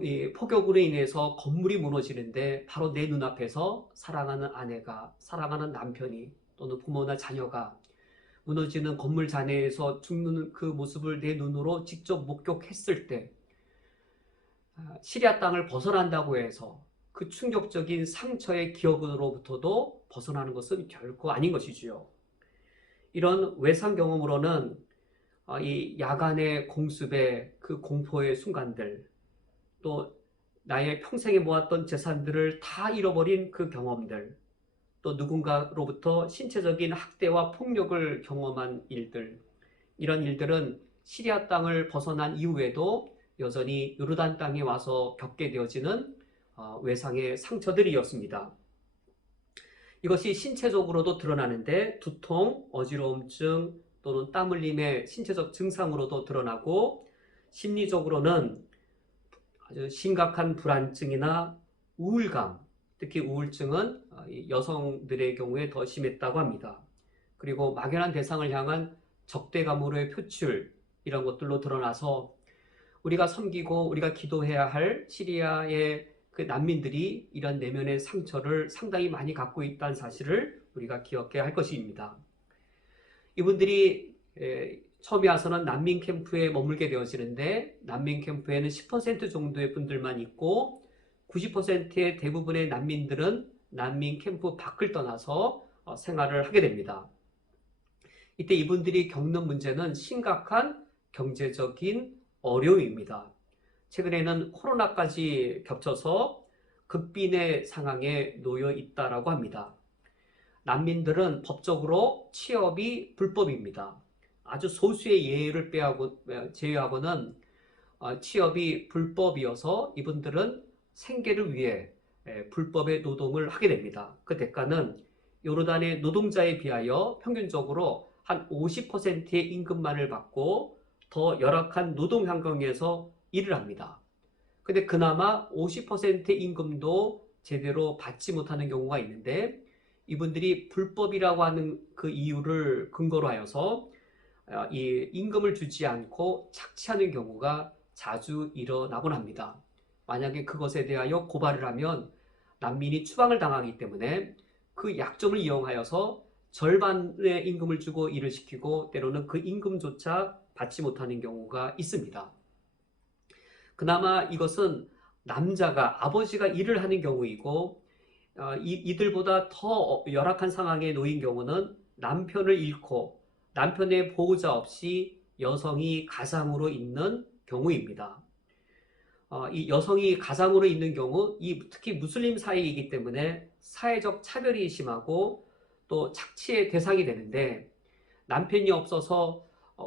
이 폭격으로 인해서 건물이 무너지는데 바로 내 눈앞에서 사랑하는 아내가, 사랑하는 남편이 또는 부모나 자녀가 무너지는 건물 잔해에서 죽는 그 모습을 내 눈으로 직접 목격했을 때 시리아 땅을 벗어난다고 해서 그 충격적인 상처의 기억으로부터도 벗어나는 것은 결코 아닌 것이지요. 이런 외상 경험으로는 이 야간의 공습의 그 공포의 순간들, 또 나의 평생에 모았던 재산들을 다 잃어버린 그 경험들, 또 누군가로부터 신체적인 학대와 폭력을 경험한 일들, 이런 일들은 시리아 땅을 벗어난 이후에도 여전히 요르단 땅에 와서 겪게 되어지는 외상의 상처들이었습니다. 이것이 신체적으로도 드러나는데 두통, 어지러움증 또는 땀 흘림의 신체적 증상으로도 드러나고, 심리적으로는 아주 심각한 불안증이나 우울감, 특히 우울증은 여성들의 경우에 더 심했다고 합니다. 그리고 막연한 대상을 향한 적대감으로의 표출, 이런 것들로 드러나서 우리가 섬기고 우리가 기도해야 할 시리아의 그 난민들이 이런 내면의 상처를 상당히 많이 갖고 있다는 사실을 우리가 기억해야 할 것입니다. 이분들이 처음에 와서는 난민 캠프에 머물게 되어지는데, 난민 캠프에는 10% 정도의 분들만 있고 90%의 대부분의 난민들은 난민 캠프 밖을 떠나서 생활을 하게 됩니다. 이때 이분들이 겪는 문제는 심각한 경제적인 어려움입니다. 최근에는 코로나까지 겹쳐서 극빈의 상황에 놓여 있다라고 합니다. 난민들은 법적으로 취업이 불법입니다. 아주 소수의 예외를 제외하고는 취업이 불법이어서 이분들은 생계를 위해 불법의 노동을 하게 됩니다. 그 대가는 요르단의 노동자에 비하여 평균적으로 한 50%의 임금만을 받고 더 열악한 노동 환경에서 일을 합니다. 근데 그나마 50%의 임금도 제대로 받지 못하는 경우가 있는데, 이분들이 불법이라고 하는 그 이유를 근거로 하여서 이 임금을 주지 않고 착취하는 경우가 자주 일어나곤 합니다. 만약에 그것에 대하여 고발을 하면 난민이 추방을 당하기 때문에 그 약점을 이용하여서 절반의 임금을 주고 일을 시키고, 때로는 그 임금조차 받지 못하는 경우가 있습니다. 그나마 이것은 남자가, 아버지가 일을 하는 경우이고, 이들보다 더 열악한 상황에 놓인 경우는 남편을 잃고 남편의 보호자 없이 여성이 가장으로 있는 경우입니다. 이 여성이 가장으로 있는 경우, 특히 무슬림 사회이기 때문에 사회적 차별이 심하고 또 착취의 대상이 되는데, 남편이 없어서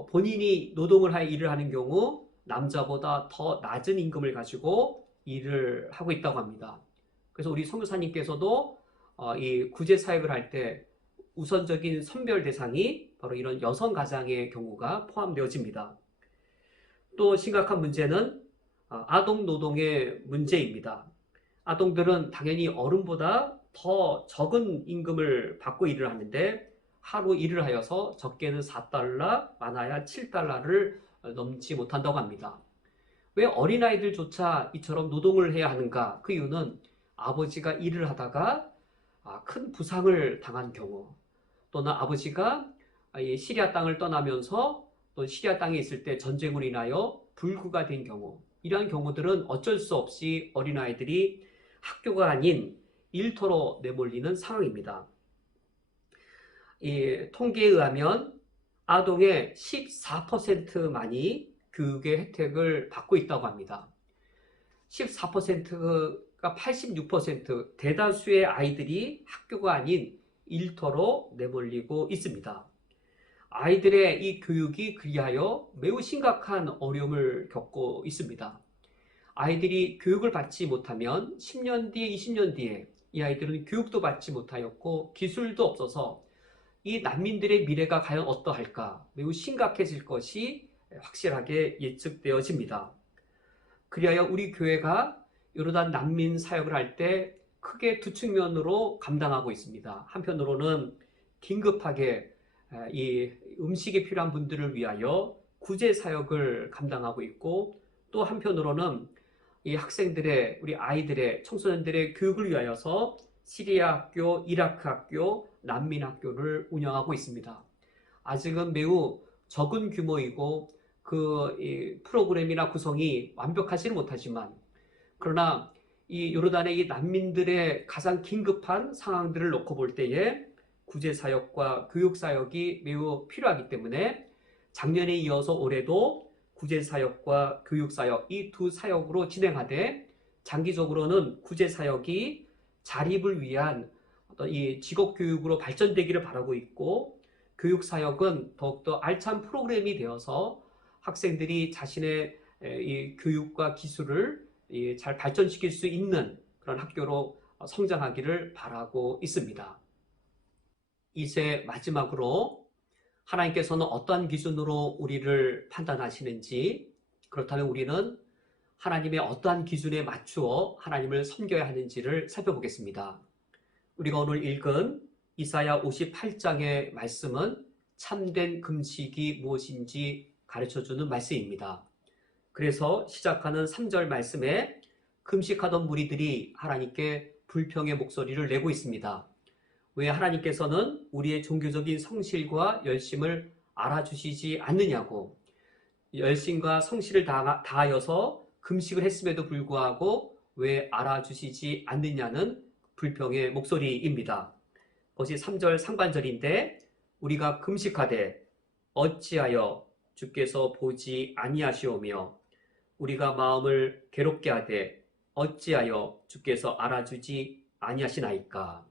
본인이 노동을 하여 일을 하는 경우 남자보다 더 낮은 임금을 가지고 일을 하고 있다고 합니다. 그래서 우리 선교사님께서도 이 구제 사역을 할 때 우선적인 선별 대상이 바로 이런 여성 가장의 경우가 포함되어집니다. 또 심각한 문제는 아동 노동의 문제입니다. 아동들은 당연히 어른보다 더 적은 임금을 받고 일을 하는데, 하루 일을 하여서 적게는 4달러, 많아야 7달러를 넘지 못한다고 합니다. 왜 어린아이들조차 이처럼 노동을 해야 하는가? 그 이유는 아버지가 일을 하다가 큰 부상을 당한 경우, 또는 아버지가 시리아 땅을 떠나면서 또 시리아 땅에 있을 때 전쟁으로 인하여 불구가 된 경우, 이러한 경우들은 어쩔 수 없이 어린아이들이 학교가 아닌 일터로 내몰리는 상황입니다. 이 통계에 의하면 아동의 14%만이 교육의 혜택을 받고 있다고 합니다. 14%가 86%, 대다수의 아이들이 학교가 아닌 일터로 내몰리고 있습니다. 아이들의 이 교육이 그리하여 매우 심각한 어려움을 겪고 있습니다. 아이들이 교육을 받지 못하면 10년 뒤에, 20년 뒤에 이 아이들은 교육도 받지 못하였고 기술도 없어서 이 난민들의 미래가 과연 어떠할까, 매우 심각해질 것이 확실하게 예측되어집니다. 그리하여 우리 교회가 요르단 난민 사역을 할 때 크게 두 측면으로 감당하고 있습니다. 한편으로는 긴급하게 이 음식이 필요한 분들을 위하여 구제 사역을 감당하고 있고, 또 한편으로는 이 학생들의, 우리 아이들의, 청소년들의 교육을 위하여서 시리아 학교, 이라크 학교, 난민 학교를 운영하고 있습니다. 아직은 매우 적은 규모이고 이 프로그램이나 구성이 완벽하지는 못하지만, 그러나 이 요르단의 이 난민들의 가장 긴급한 상황들을 놓고 볼 때에 구제 사역과 교육 사역이 매우 필요하기 때문에 작년에 이어서 올해도 구제 사역과 교육 사역, 이 두 사역으로 진행하되, 장기적으로는 구제 사역이 자립을 위한 어떤 이 직업 교육으로 발전되기를 바라고 있고, 교육 사역은 더욱더 알찬 프로그램이 되어서 학생들이 자신의 이 교육과 기술을 잘 발전시킬 수 있는 그런 학교로 성장하기를 바라고 있습니다. 이제 마지막으로, 하나님께서는 어떠한 기준으로 우리를 판단하시는지, 그렇다면 우리는 하나님의 어떠한 기준에 맞추어 하나님을 섬겨야 하는지를 살펴보겠습니다. 우리가 오늘 읽은 이사야 58장의 말씀은 참된 금식이 무엇인지 가르쳐주는 말씀입니다. 그래서 시작하는 3절 말씀에 금식하던 무리들이 하나님께 불평의 목소리를 내고 있습니다. 왜 하나님께서는 우리의 종교적인 성실과 열심을 알아주시지 않느냐고, 열심과 성실을 다하여서 금식을 했음에도 불구하고 왜 알아주시지 않느냐는 불평의 목소리입니다. 그것이 3절 상반절인데, 우리가 금식하되 어찌하여 주께서 보지 아니하시오며, 우리가 마음을 괴롭게 하되 어찌하여 주께서 알아주지 아니하시나이까.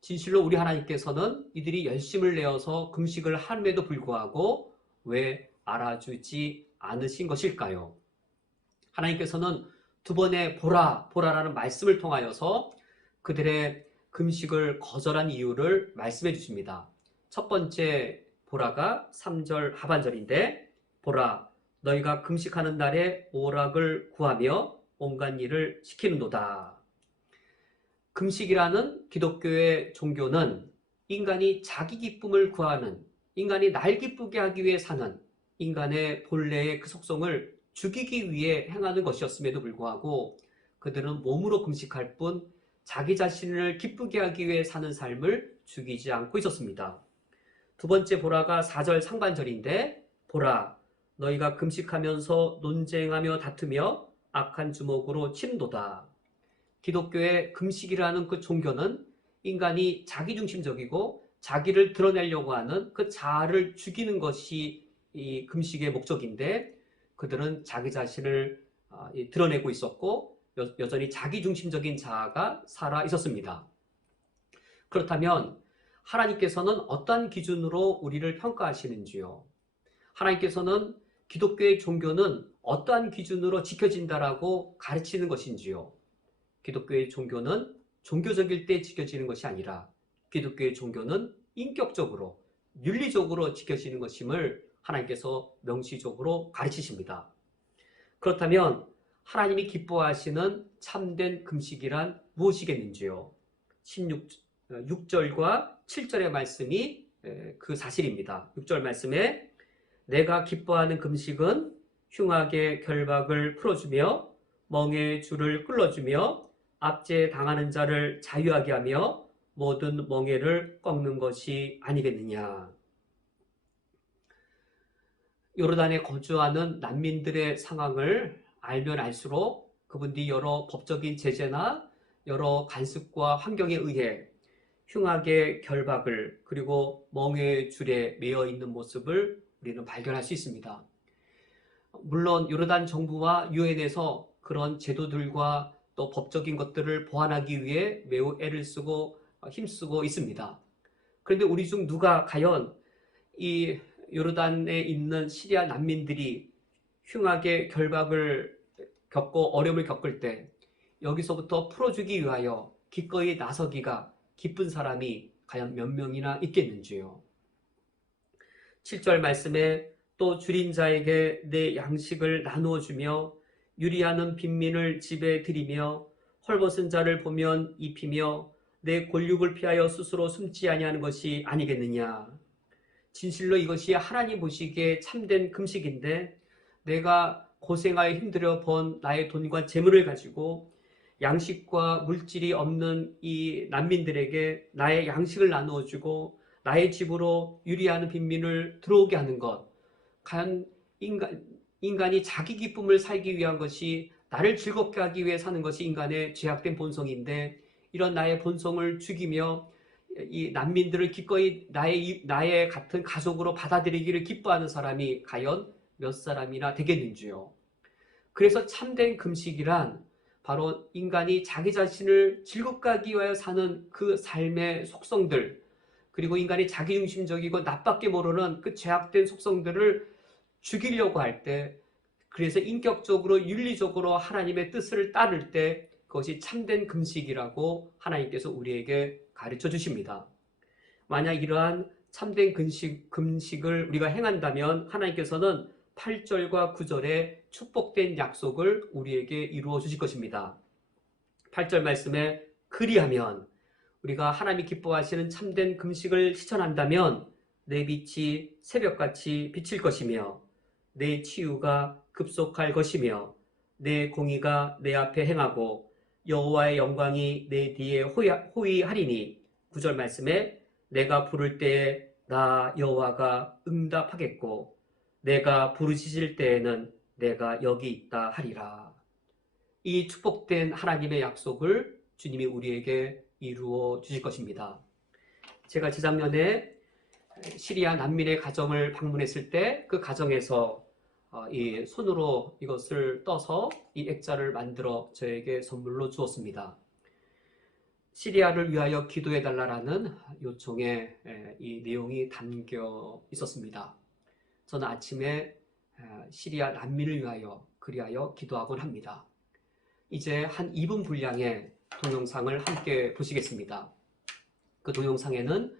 진실로 우리 하나님께서는 이들이 열심을 내어서 금식을 함에도 불구하고 왜 알아주지 않으신 것일까요? 하나님께서는 두 번의 보라라는 말씀을 통하여서 그들의 금식을 거절한 이유를 말씀해 주십니다. 첫 번째 보라가 3절 하반절인데, 보라, 너희가 금식하는 날에 오락을 구하며 온갖 일을 시키는도다. 금식이라는 기독교의 종교는 인간이 자기 기쁨을 구하는, 인간이 날 기쁘게 하기 위해 사는, 인간의 본래의 그 속성을 죽이기 위해 행하는 것이었음에도 불구하고 그들은 몸으로 금식할 뿐 자기 자신을 기쁘게 하기 위해 사는 삶을 죽이지 않고 있었습니다. 두 번째 보라가 4절 상반절인데, 보라, 너희가 금식하면서 논쟁하며 다투며 악한 주먹으로 치는도다. 기독교의 금식이라는 그 종교는 인간이 자기중심적이고 자기를 드러내려고 하는 그 자아를 죽이는 것이 이 금식의 목적인데, 그들은 자기 자신을 드러내고 있었고 여전히 자기중심적인 자아가 살아 있었습니다. 그렇다면 하나님께서는 어떠한 기준으로 우리를 평가하시는지요? 하나님께서는 기독교의 종교는 어떠한 기준으로 지켜진다라고 가르치는 것인지요? 기독교의 종교는 종교적일 때 지켜지는 것이 아니라 기독교의 종교는 인격적으로, 윤리적으로 지켜지는 것임을 하나님께서 명시적으로 가르치십니다. 그렇다면 하나님이 기뻐하시는 참된 금식이란 무엇이겠는지요? 6절과 7절의 말씀이 그 사실입니다. 6절 말씀에 내가 기뻐하는 금식은 흉악의 결박을 풀어주며 멍에 줄을 끌어주며 압제 당하는 자를 자유하게 하며 모든 멍에를 꺾는 것이 아니겠느냐. 요르단에 거주하는 난민들의 상황을 알면 알수록 그분들이 여러 법적인 제재나 여러 간섭과 환경에 의해 흉악의 결박을, 그리고 멍에 줄에 매여 있는 모습을 우리는 발견할 수 있습니다. 물론 요르단 정부와 유엔에서 그런 제도들과 또 법적인 것들을 보완하기 위해 매우 애를 쓰고 힘쓰고 있습니다. 그런데 우리 중 누가 과연 이 요르단에 있는 시리아 난민들이 흉악의 결박을 겪고 어려움을 겪을 때 여기서부터 풀어주기 위하여 기꺼이 나서기가 기쁜 사람이 과연 몇 명이나 있겠는지요? 7절 말씀에 또 줄인 자에게 내 양식을 나누어 주며 유리하는 빈민을 집에 들이며 헐벗은 자를 보면 입히며 내 곤육을 피하여 스스로 숨지 아니하는 것이 아니겠느냐. 진실로 이것이 하나님 보시기에 참된 금식인데 내가 고생하여 힘들어 번 나의 돈과 재물을 가지고 양식과 물질이 없는 이 난민들에게 나의 양식을 나누어 주고 나의 집으로 유리하는 빈민을 들어오게 하는 것. 과연 인간이 자기 기쁨을 살기 위한 것이, 나를 즐겁게 하기 위해 사는 것이 인간의 죄악된 본성인데, 이런 나의 본성을 죽이며 이 난민들을 기꺼이 나의 같은 가족으로 받아들이기를 기뻐하는 사람이 과연 몇 사람이나 되겠는지요. 그래서 참된 금식이란 바로 인간이 자기 자신을 즐겁게 하기 위하여 사는 그 삶의 속성들, 그리고 인간이 자기중심적이고 나밖에 모르는 그 죄악된 속성들을 죽이려고 할 때, 그래서 인격적으로 윤리적으로 하나님의 뜻을 따를 때 그것이 참된 금식이라고 하나님께서 우리에게 가르쳐 주십니다. 만약 이러한 참된 금식을 우리가 행한다면 하나님께서는 8절과 9절에 축복된 약속을 우리에게 이루어 주실 것입니다. 8절 말씀에 그리하면, 우리가 하나님이 기뻐하시는 참된 금식을 실천한다면 내 빛이 새벽같이 비칠 것이며 내 치유가 급속할 것이며 내 공의가 내 앞에 행하고 여호와의 영광이 내 뒤에 호위하리니. 9절 말씀에 내가 부를 때에 나 여호와가 응답하겠고 내가 부르짖을 때에는 내가 여기 있다 하리라. 이 축복된 하나님의 약속을 주님이 우리에게 이루어 주실 것입니다. 제가 재작년에 시리아 난민의 가정을 방문했을 때 그 가정에서 이 손으로 이것을 떠서 이 액자를 만들어 저에게 선물로 주었습니다. 시리아를 위하여 기도해 달라라는 요청에 이 내용이 담겨 있었습니다. 저는 아침에 시리아 난민을 위하여 그리하여 기도하곤 합니다. 이제 한 2분 분량의 동영상을 함께 보시겠습니다. 그 동영상에는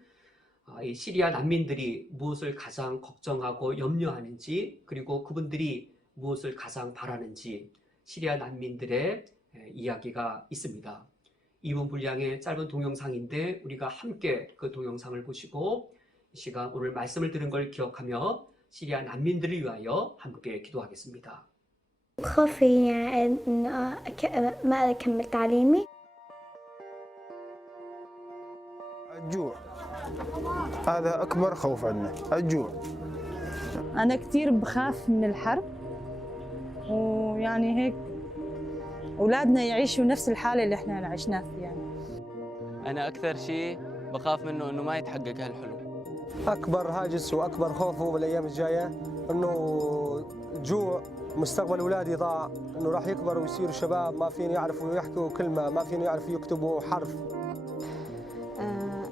이 시리아 난민들이 무엇을 가장 걱정하고 염려하는지, 그리고 그분들이 무엇을 가장 바라는지 시리아 난민들의 이야기가 있습니다. 2분 분량의 짧은 동영상인데 우리가 함께 그 동영상을 보시고 이 시간 오늘 말씀을 들은 걸 기억하며 시리아 난민들을 위하여 함께 기도하겠습니다. خوفي إنه ما أكمل تعليمي. الجوع هذا أكبر خوف عندنا، الجوع. أنا كتير بخاف من الحرب، ويعني هيك أولادنا يعيشوا نفس الحالة اللي إحنا عشناها فيها. أنا أكثر شيء بخاف منه إنه ما يتحقق هالحلم. أكبر هاجس وأكبر خوفه بالأيام الجاية إنه جوع، مستقبل أولادي ضاع، إنه راح يكبروا ويصيروا شباب ما فين يعرفوا يحكوا كلمة، ما فين يعرفوا يكتبوا حرف.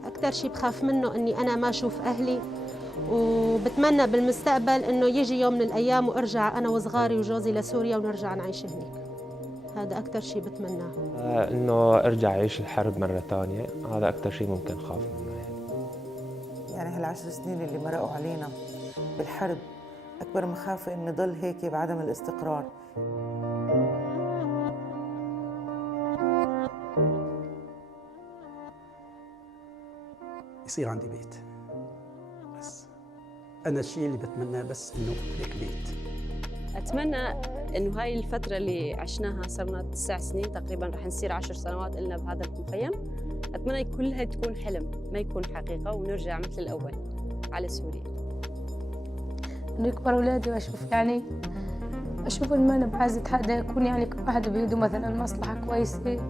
أكثر شيء بخاف منه إني أنا ما أشوف أهلي، وبتمنى بالمستقبل إنه يجي يوم من الأيام وأرجع أنا وصغاري وجوزي لسوريا ونرجع نعيش هناك. هذا أكثر شيء بتمناه. إنه أرجع أعيش الحرب مرة ثانية، هذا أكثر شيء ممكن خاف منه. يعني هالعشر سنين اللي مرقوا علينا بالحرب أكبر مخاوفي إني ضل هيك بعدم الاستقرار. يصير عندي بيت، بس أنا الشيء اللي بتمناه بس إنه لك بيت. أتمنى إنه هاي الفترة اللي عشناها صرنا 9 سنين تقريباً، رح نصير 10 سنوات إلنا بهذا المخيم. أتمنى كلها تكون حلم ما يكون حقيقة، ونرجع مثل الأول على سوريا. إنه يكبر أولادي وأشوف يعني أشوف إن ما أنا بعايزة حدا يكون يعني كل واحد بيده مثلاً مصلحة كويسة،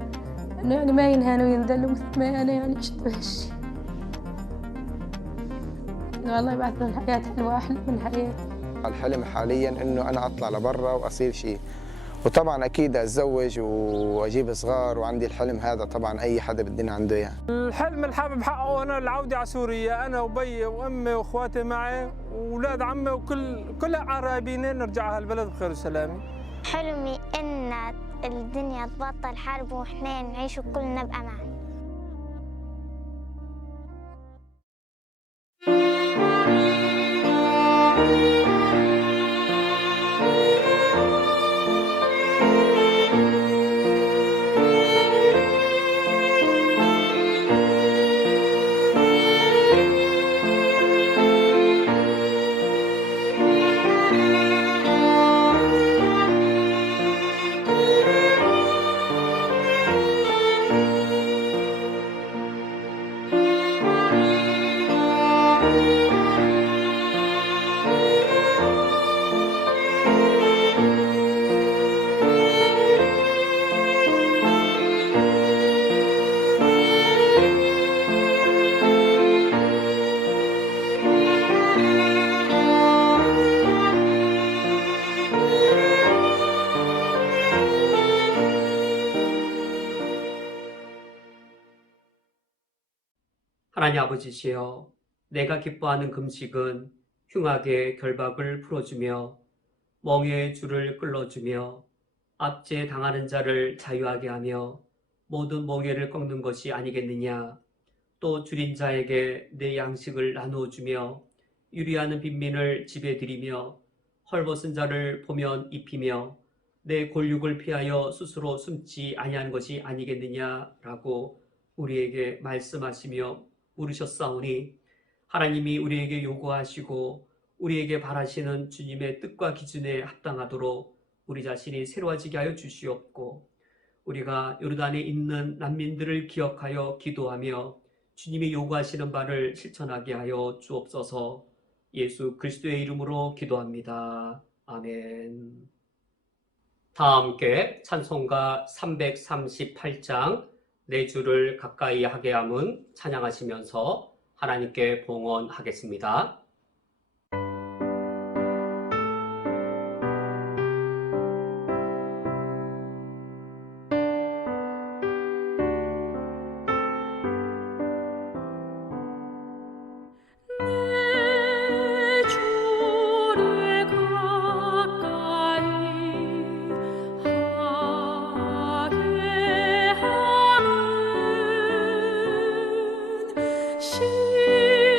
إنه يعني ما ينهانوا وينذلوا مثل ما أنا يعني عشت بهالشي. والله يبعث لنا الحياة حلوة أحلى من حياتي. الحلم حاليا إنه أنا أطلع لبرا وأصير شيء، وطبعا أكيد أتزوج وأجيب صغار، وعندي الحلم هذا طبعا أي حدا بالدنيا عنده إياه. الحلم اللي حابب حقه أنا العودة على سوريا، أنا وبي وأمي وأخواتي معي وأولاد عمي وكل عرابينا نرجع هالبلد بخير وسلامة. حلمي إن الدنيا تبطل حرب وإحنا نعيش وكلنا بأمان. 하나님 아버지시여, 내가 기뻐하는 금식은 흉악의 결박을 풀어주며 멍에의 줄을 끌어주며 압제 당하는 자를 자유하게 하며 모든 멍에를 꺾는 것이 아니겠느냐. 또 줄인 자에게 내 양식을 나누어 주며 유리하는 빈민을 집에 들이며 헐벗은 자를 보면 입히며 내 골육을 피하여 스스로 숨지 아니한 것이 아니겠느냐라고 우리에게 말씀하시며 물으셨사오니, 하나님이 우리에게 요구하시고 우리에게 바라시는 주님의 뜻과 기준에 합당하도록 우리 자신이 새로워지게 하여 주시옵고, 우리가 요르단에 있는 난민들을 기억하여 기도하며 주님이 요구하시는 바를 실천하게 하여 주옵소서. 예수 그리스도의 이름으로 기도합니다. 아멘. 다 함께 찬송가 338장 내 주를 가까이 하게 함은 찬양하시면서 하나님께 봉헌하겠습니다.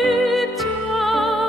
십자가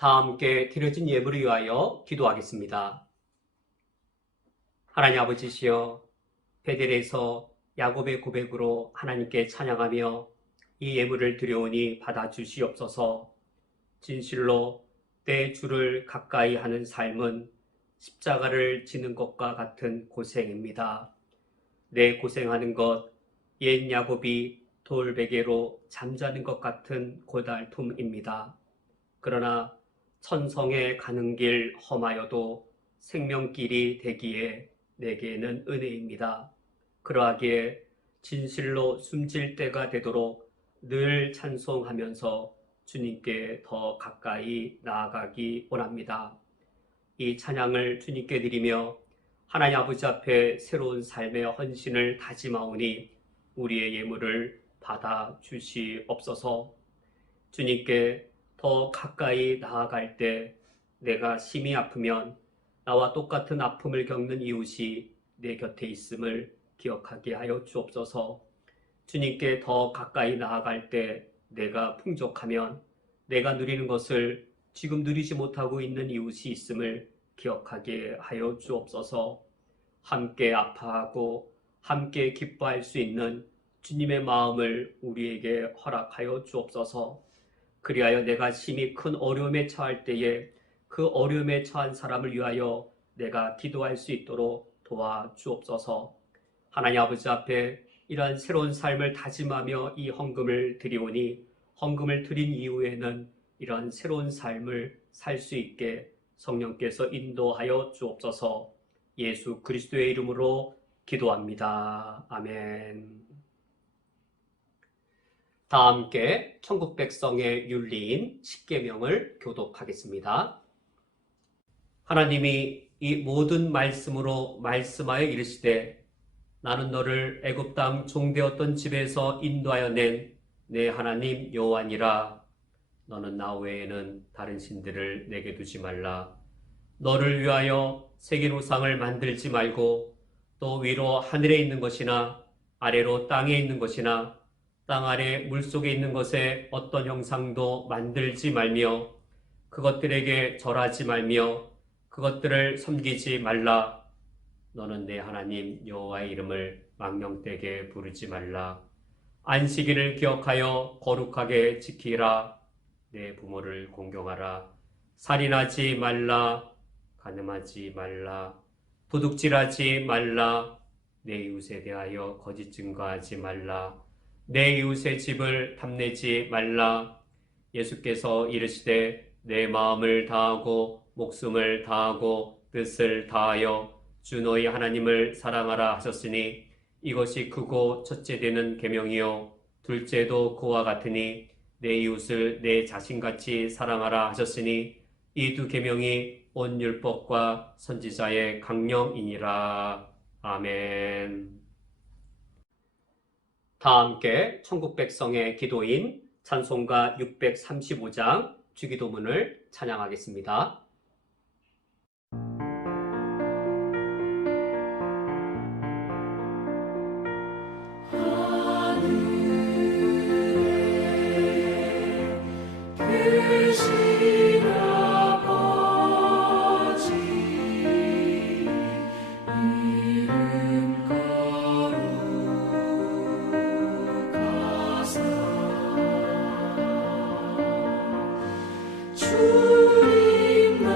다 함께 드려진 예물을 위하여 기도하겠습니다. 하나님 아버지시여, 베델에서 야곱의 고백으로 하나님께 찬양하며 이 예물을 드려오니 받아주시옵소서. 진실로 내 주를 가까이 하는 삶은 십자가를 지는 것과 같은 고생입니다. 내 고생하는 것, 옛 야곱이 돌베개로 잠자는 것 같은 고달픔입니다. 그러나 천성에 가는 길 험하여도 생명길이 되기에 내게는 은혜입니다. 그러하기에 진실로 숨질 때가 되도록 늘 찬송하면서 주님께 더 가까이 나아가기 원합니다. 이 찬양을 주님께 드리며 하나님 아버지 앞에 새로운 삶의 헌신을 다짐하오니 우리의 예물을 받아 주시옵소서. 주님께 더 가까이 나아갈 때 내가 심히 아프면 나와 똑같은 아픔을 겪는 이웃이 내 곁에 있음을 기억하게 하여 주옵소서. 주님께 더 가까이 나아갈 때 내가 풍족하면 내가 누리는 것을 지금 누리지 못하고 있는 이웃이 있음을 기억하게 하여 주옵소서. 함께 아파하고 함께 기뻐할 수 있는 주님의 마음을 우리에게 허락하여 주옵소서. 그리하여 내가 심히 큰 어려움에 처할 때에 그 어려움에 처한 사람을 위하여 내가 기도할 수 있도록 도와주옵소서. 하나님 아버지 앞에 이러한 새로운 삶을 다짐하며 이 헌금을 드리오니 헌금을 드린 이후에는 이러한 새로운 삶을 살 수 있게 성령께서 인도하여 주옵소서. 예수 그리스도의 이름으로 기도합니다. 아멘. 다 함께 천국 백성의 윤리인 십계명을 교독하겠습니다. 하나님이 이 모든 말씀으로 말씀하여 이르시되 나는 너를 애굽 땅 종되었던 집에서 인도하여 낸 내 하나님 여호와니라. 너는 나 외에는 다른 신들을 내게 두지 말라. 너를 위하여 새긴 우상을 만들지 말고 또 위로 하늘에 있는 것이나 아래로 땅에 있는 것이나 땅 아래 물속에 있는 것에 어떤 형상도 만들지 말며 그것들에게 절하지 말며 그것들을 섬기지 말라. 너는 내 하나님 여호와의 이름을 망령되게 부르지 말라. 안식일을 기억하여 거룩하게 지키라. 내 부모를 공경하라. 살인하지 말라. 간음하지 말라. 도둑질하지 말라. 내 이웃에 대하여 거짓 증거하지 말라. 내 이웃의 집을 탐내지 말라. 예수께서 이르시되 내 마음을 다하고 목숨을 다하고 뜻을 다하여 주 너희 하나님을 사랑하라 하셨으니 이것이 크고 첫째 되는 계명이요 둘째도 그와 같으니 내 이웃을 내 자신같이 사랑하라 하셨으니 이 두 계명이 온 율법과 선지자의 강령이니라. 아멘. 다 함께 천국 백성의 기도인 찬송가 635장 주기도문을 찬양하겠습니다. 주님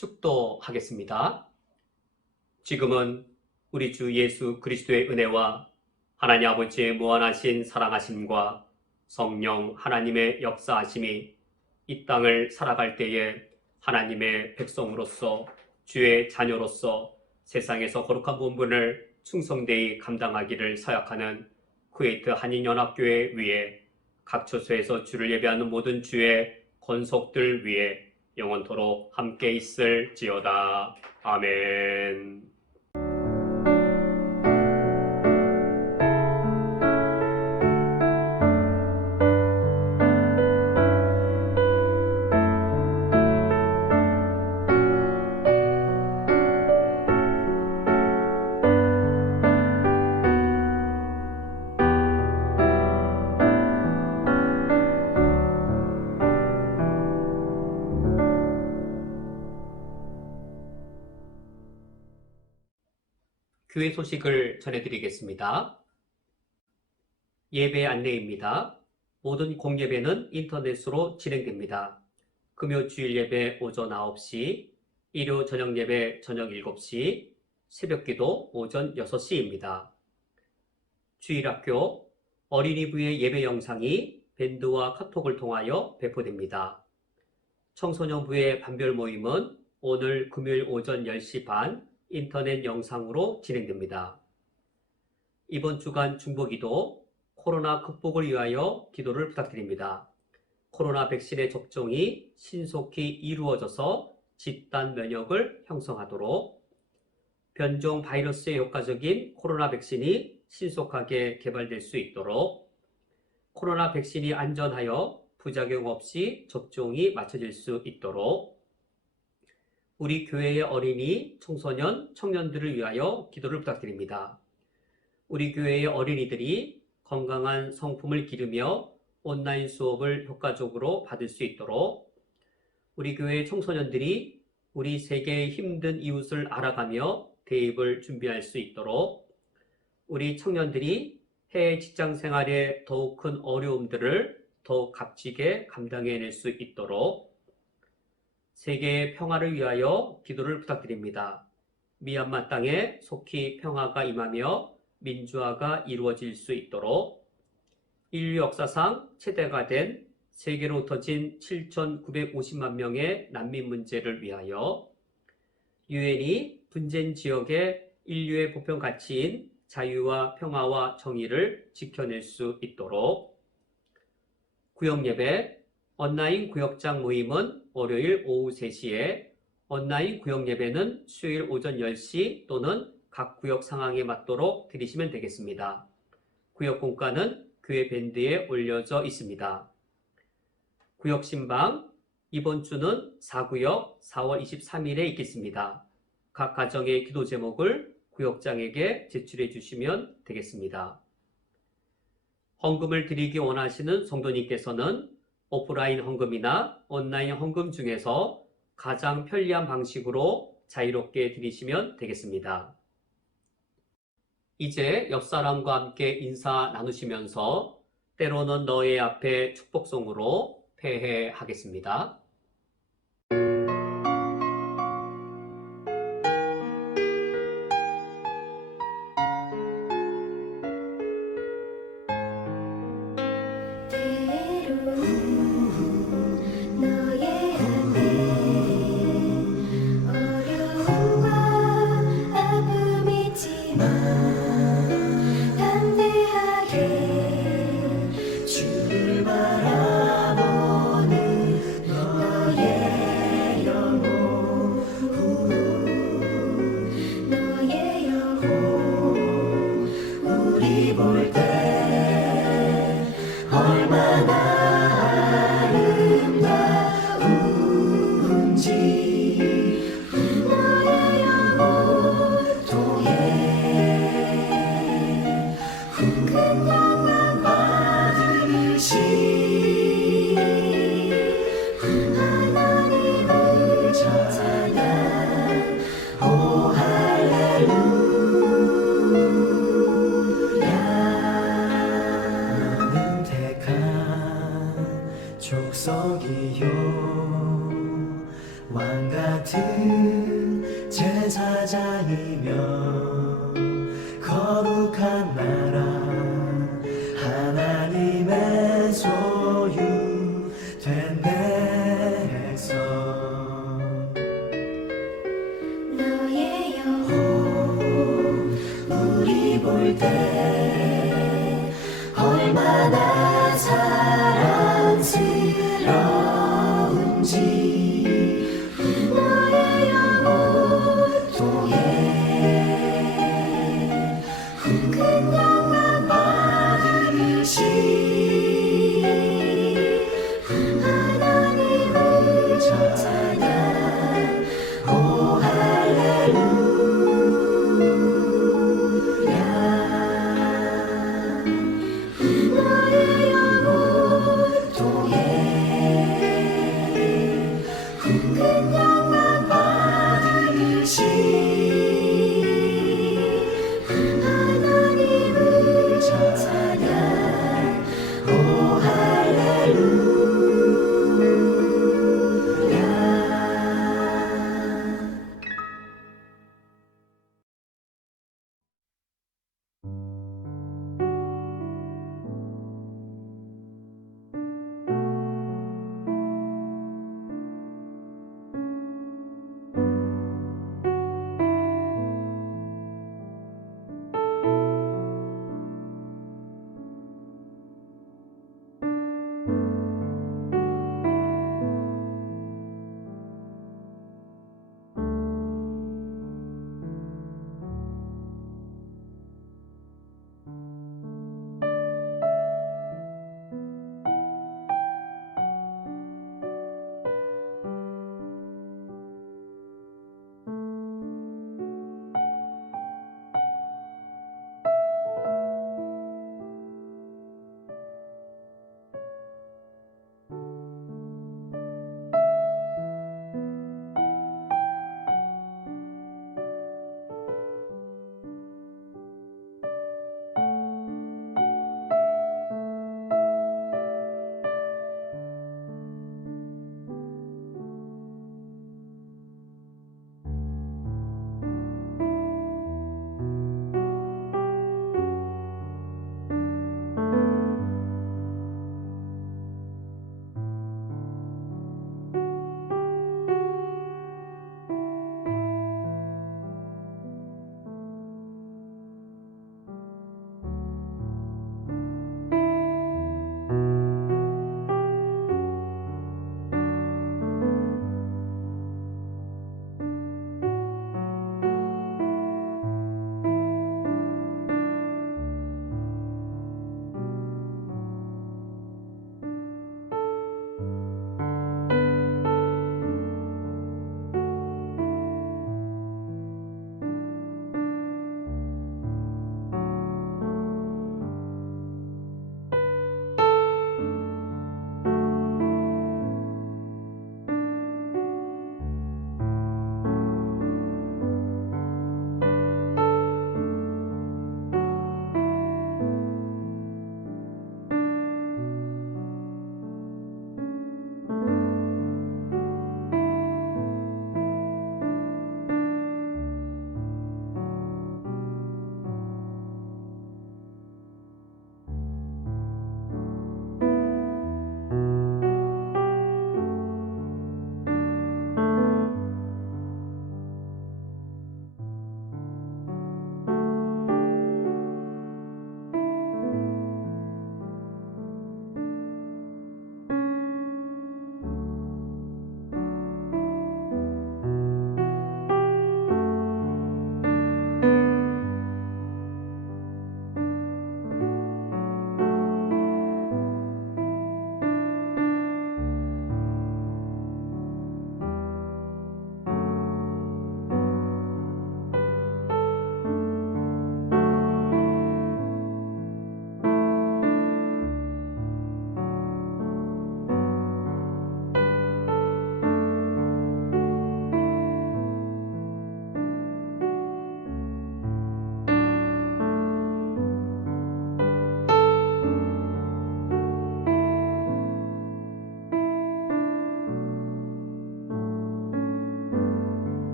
축도하겠습니다. 지금은 우리 주 예수 그리스도의 은혜와 하나님 아버지의 무한하신 사랑하심과 성령 하나님의 역사하심이 이 땅을 살아갈 때에 하나님의 백성으로서 주의 자녀로서 세상에서 거룩한 본분을 충성되이 감당하기를 서약하는 쿠웨이트 한인연합교회 위에 각 처소에서 주를 예배하는 모든 주의 권속들 위에 영원토록 함께 있을지어다. 아멘. 교회 소식을 전해드리겠습니다. 예배 안내입니다. 모든 공예배는 인터넷으로 진행됩니다. 금요 주일 예배 오전 9시, 일요 저녁 예배 저녁 7시, 새벽기도 오전 6시입니다. 주일학교 어린이부의 예배 영상이 밴드와 카톡을 통하여 배포됩니다. 청소년부의 반별 모임은 오늘 금요일 오전 10시 반 인터넷 영상으로 진행됩니다. 이번 주간 중보기도 코로나 극복을 위하여 기도를 부탁드립니다. 코로나 백신의 접종이 신속히 이루어져서 집단 면역을 형성하도록, 변종 바이러스의 효과적인 코로나 백신이 신속하게 개발될 수 있도록, 코로나 백신이 안전하여 부작용 없이 접종이 마쳐질 수 있도록, 우리 교회의 어린이, 청소년, 청년들을 위하여 기도를 부탁드립니다. 우리 교회의 어린이들이 건강한 성품을 기르며 온라인 수업을 효과적으로 받을 수 있도록, 우리 교회의 청소년들이 우리 세계의 힘든 이웃을 알아가며 대입을 준비할 수 있도록, 우리 청년들이 해외 직장 생활의 더욱 큰 어려움들을 더욱 값지게 감당해낼 수 있도록, 세계의 평화를 위하여 기도를 부탁드립니다. 미얀마 땅에 속히 평화가 임하며 민주화가 이루어질 수 있도록, 인류 역사상 최대가 된 세계로 흩어진 7,950만 명의 난민 문제를 위하여, 유엔이 분쟁 지역의 인류의 보편 가치인 자유와 평화와 정의를 지켜낼 수 있도록, 구역예배 온라인 구역장 모임은 월요일 오후 3시에, 온라인 구역예배는 수요일 오전 10시 또는 각 구역 상황에 맞도록 드리시면 되겠습니다. 구역 공가는 교회 밴드에 올려져 있습니다. 구역 신방, 이번 주는 4구역 4월 23일에 있겠습니다. 각 가정의 기도 제목을 구역장에게 제출해 주시면 되겠습니다. 헌금을 드리기 원하시는 성도님께서는 오프라인 헌금이나 온라인 헌금 중에서 가장 편리한 방식으로 자유롭게 드리시면 되겠습니다. 이제 옆사람과 함께 인사 나누시면서 때로는 너의 앞에 축복송으로 폐회하겠습니다. 족속이요 왕 같은 제사장이며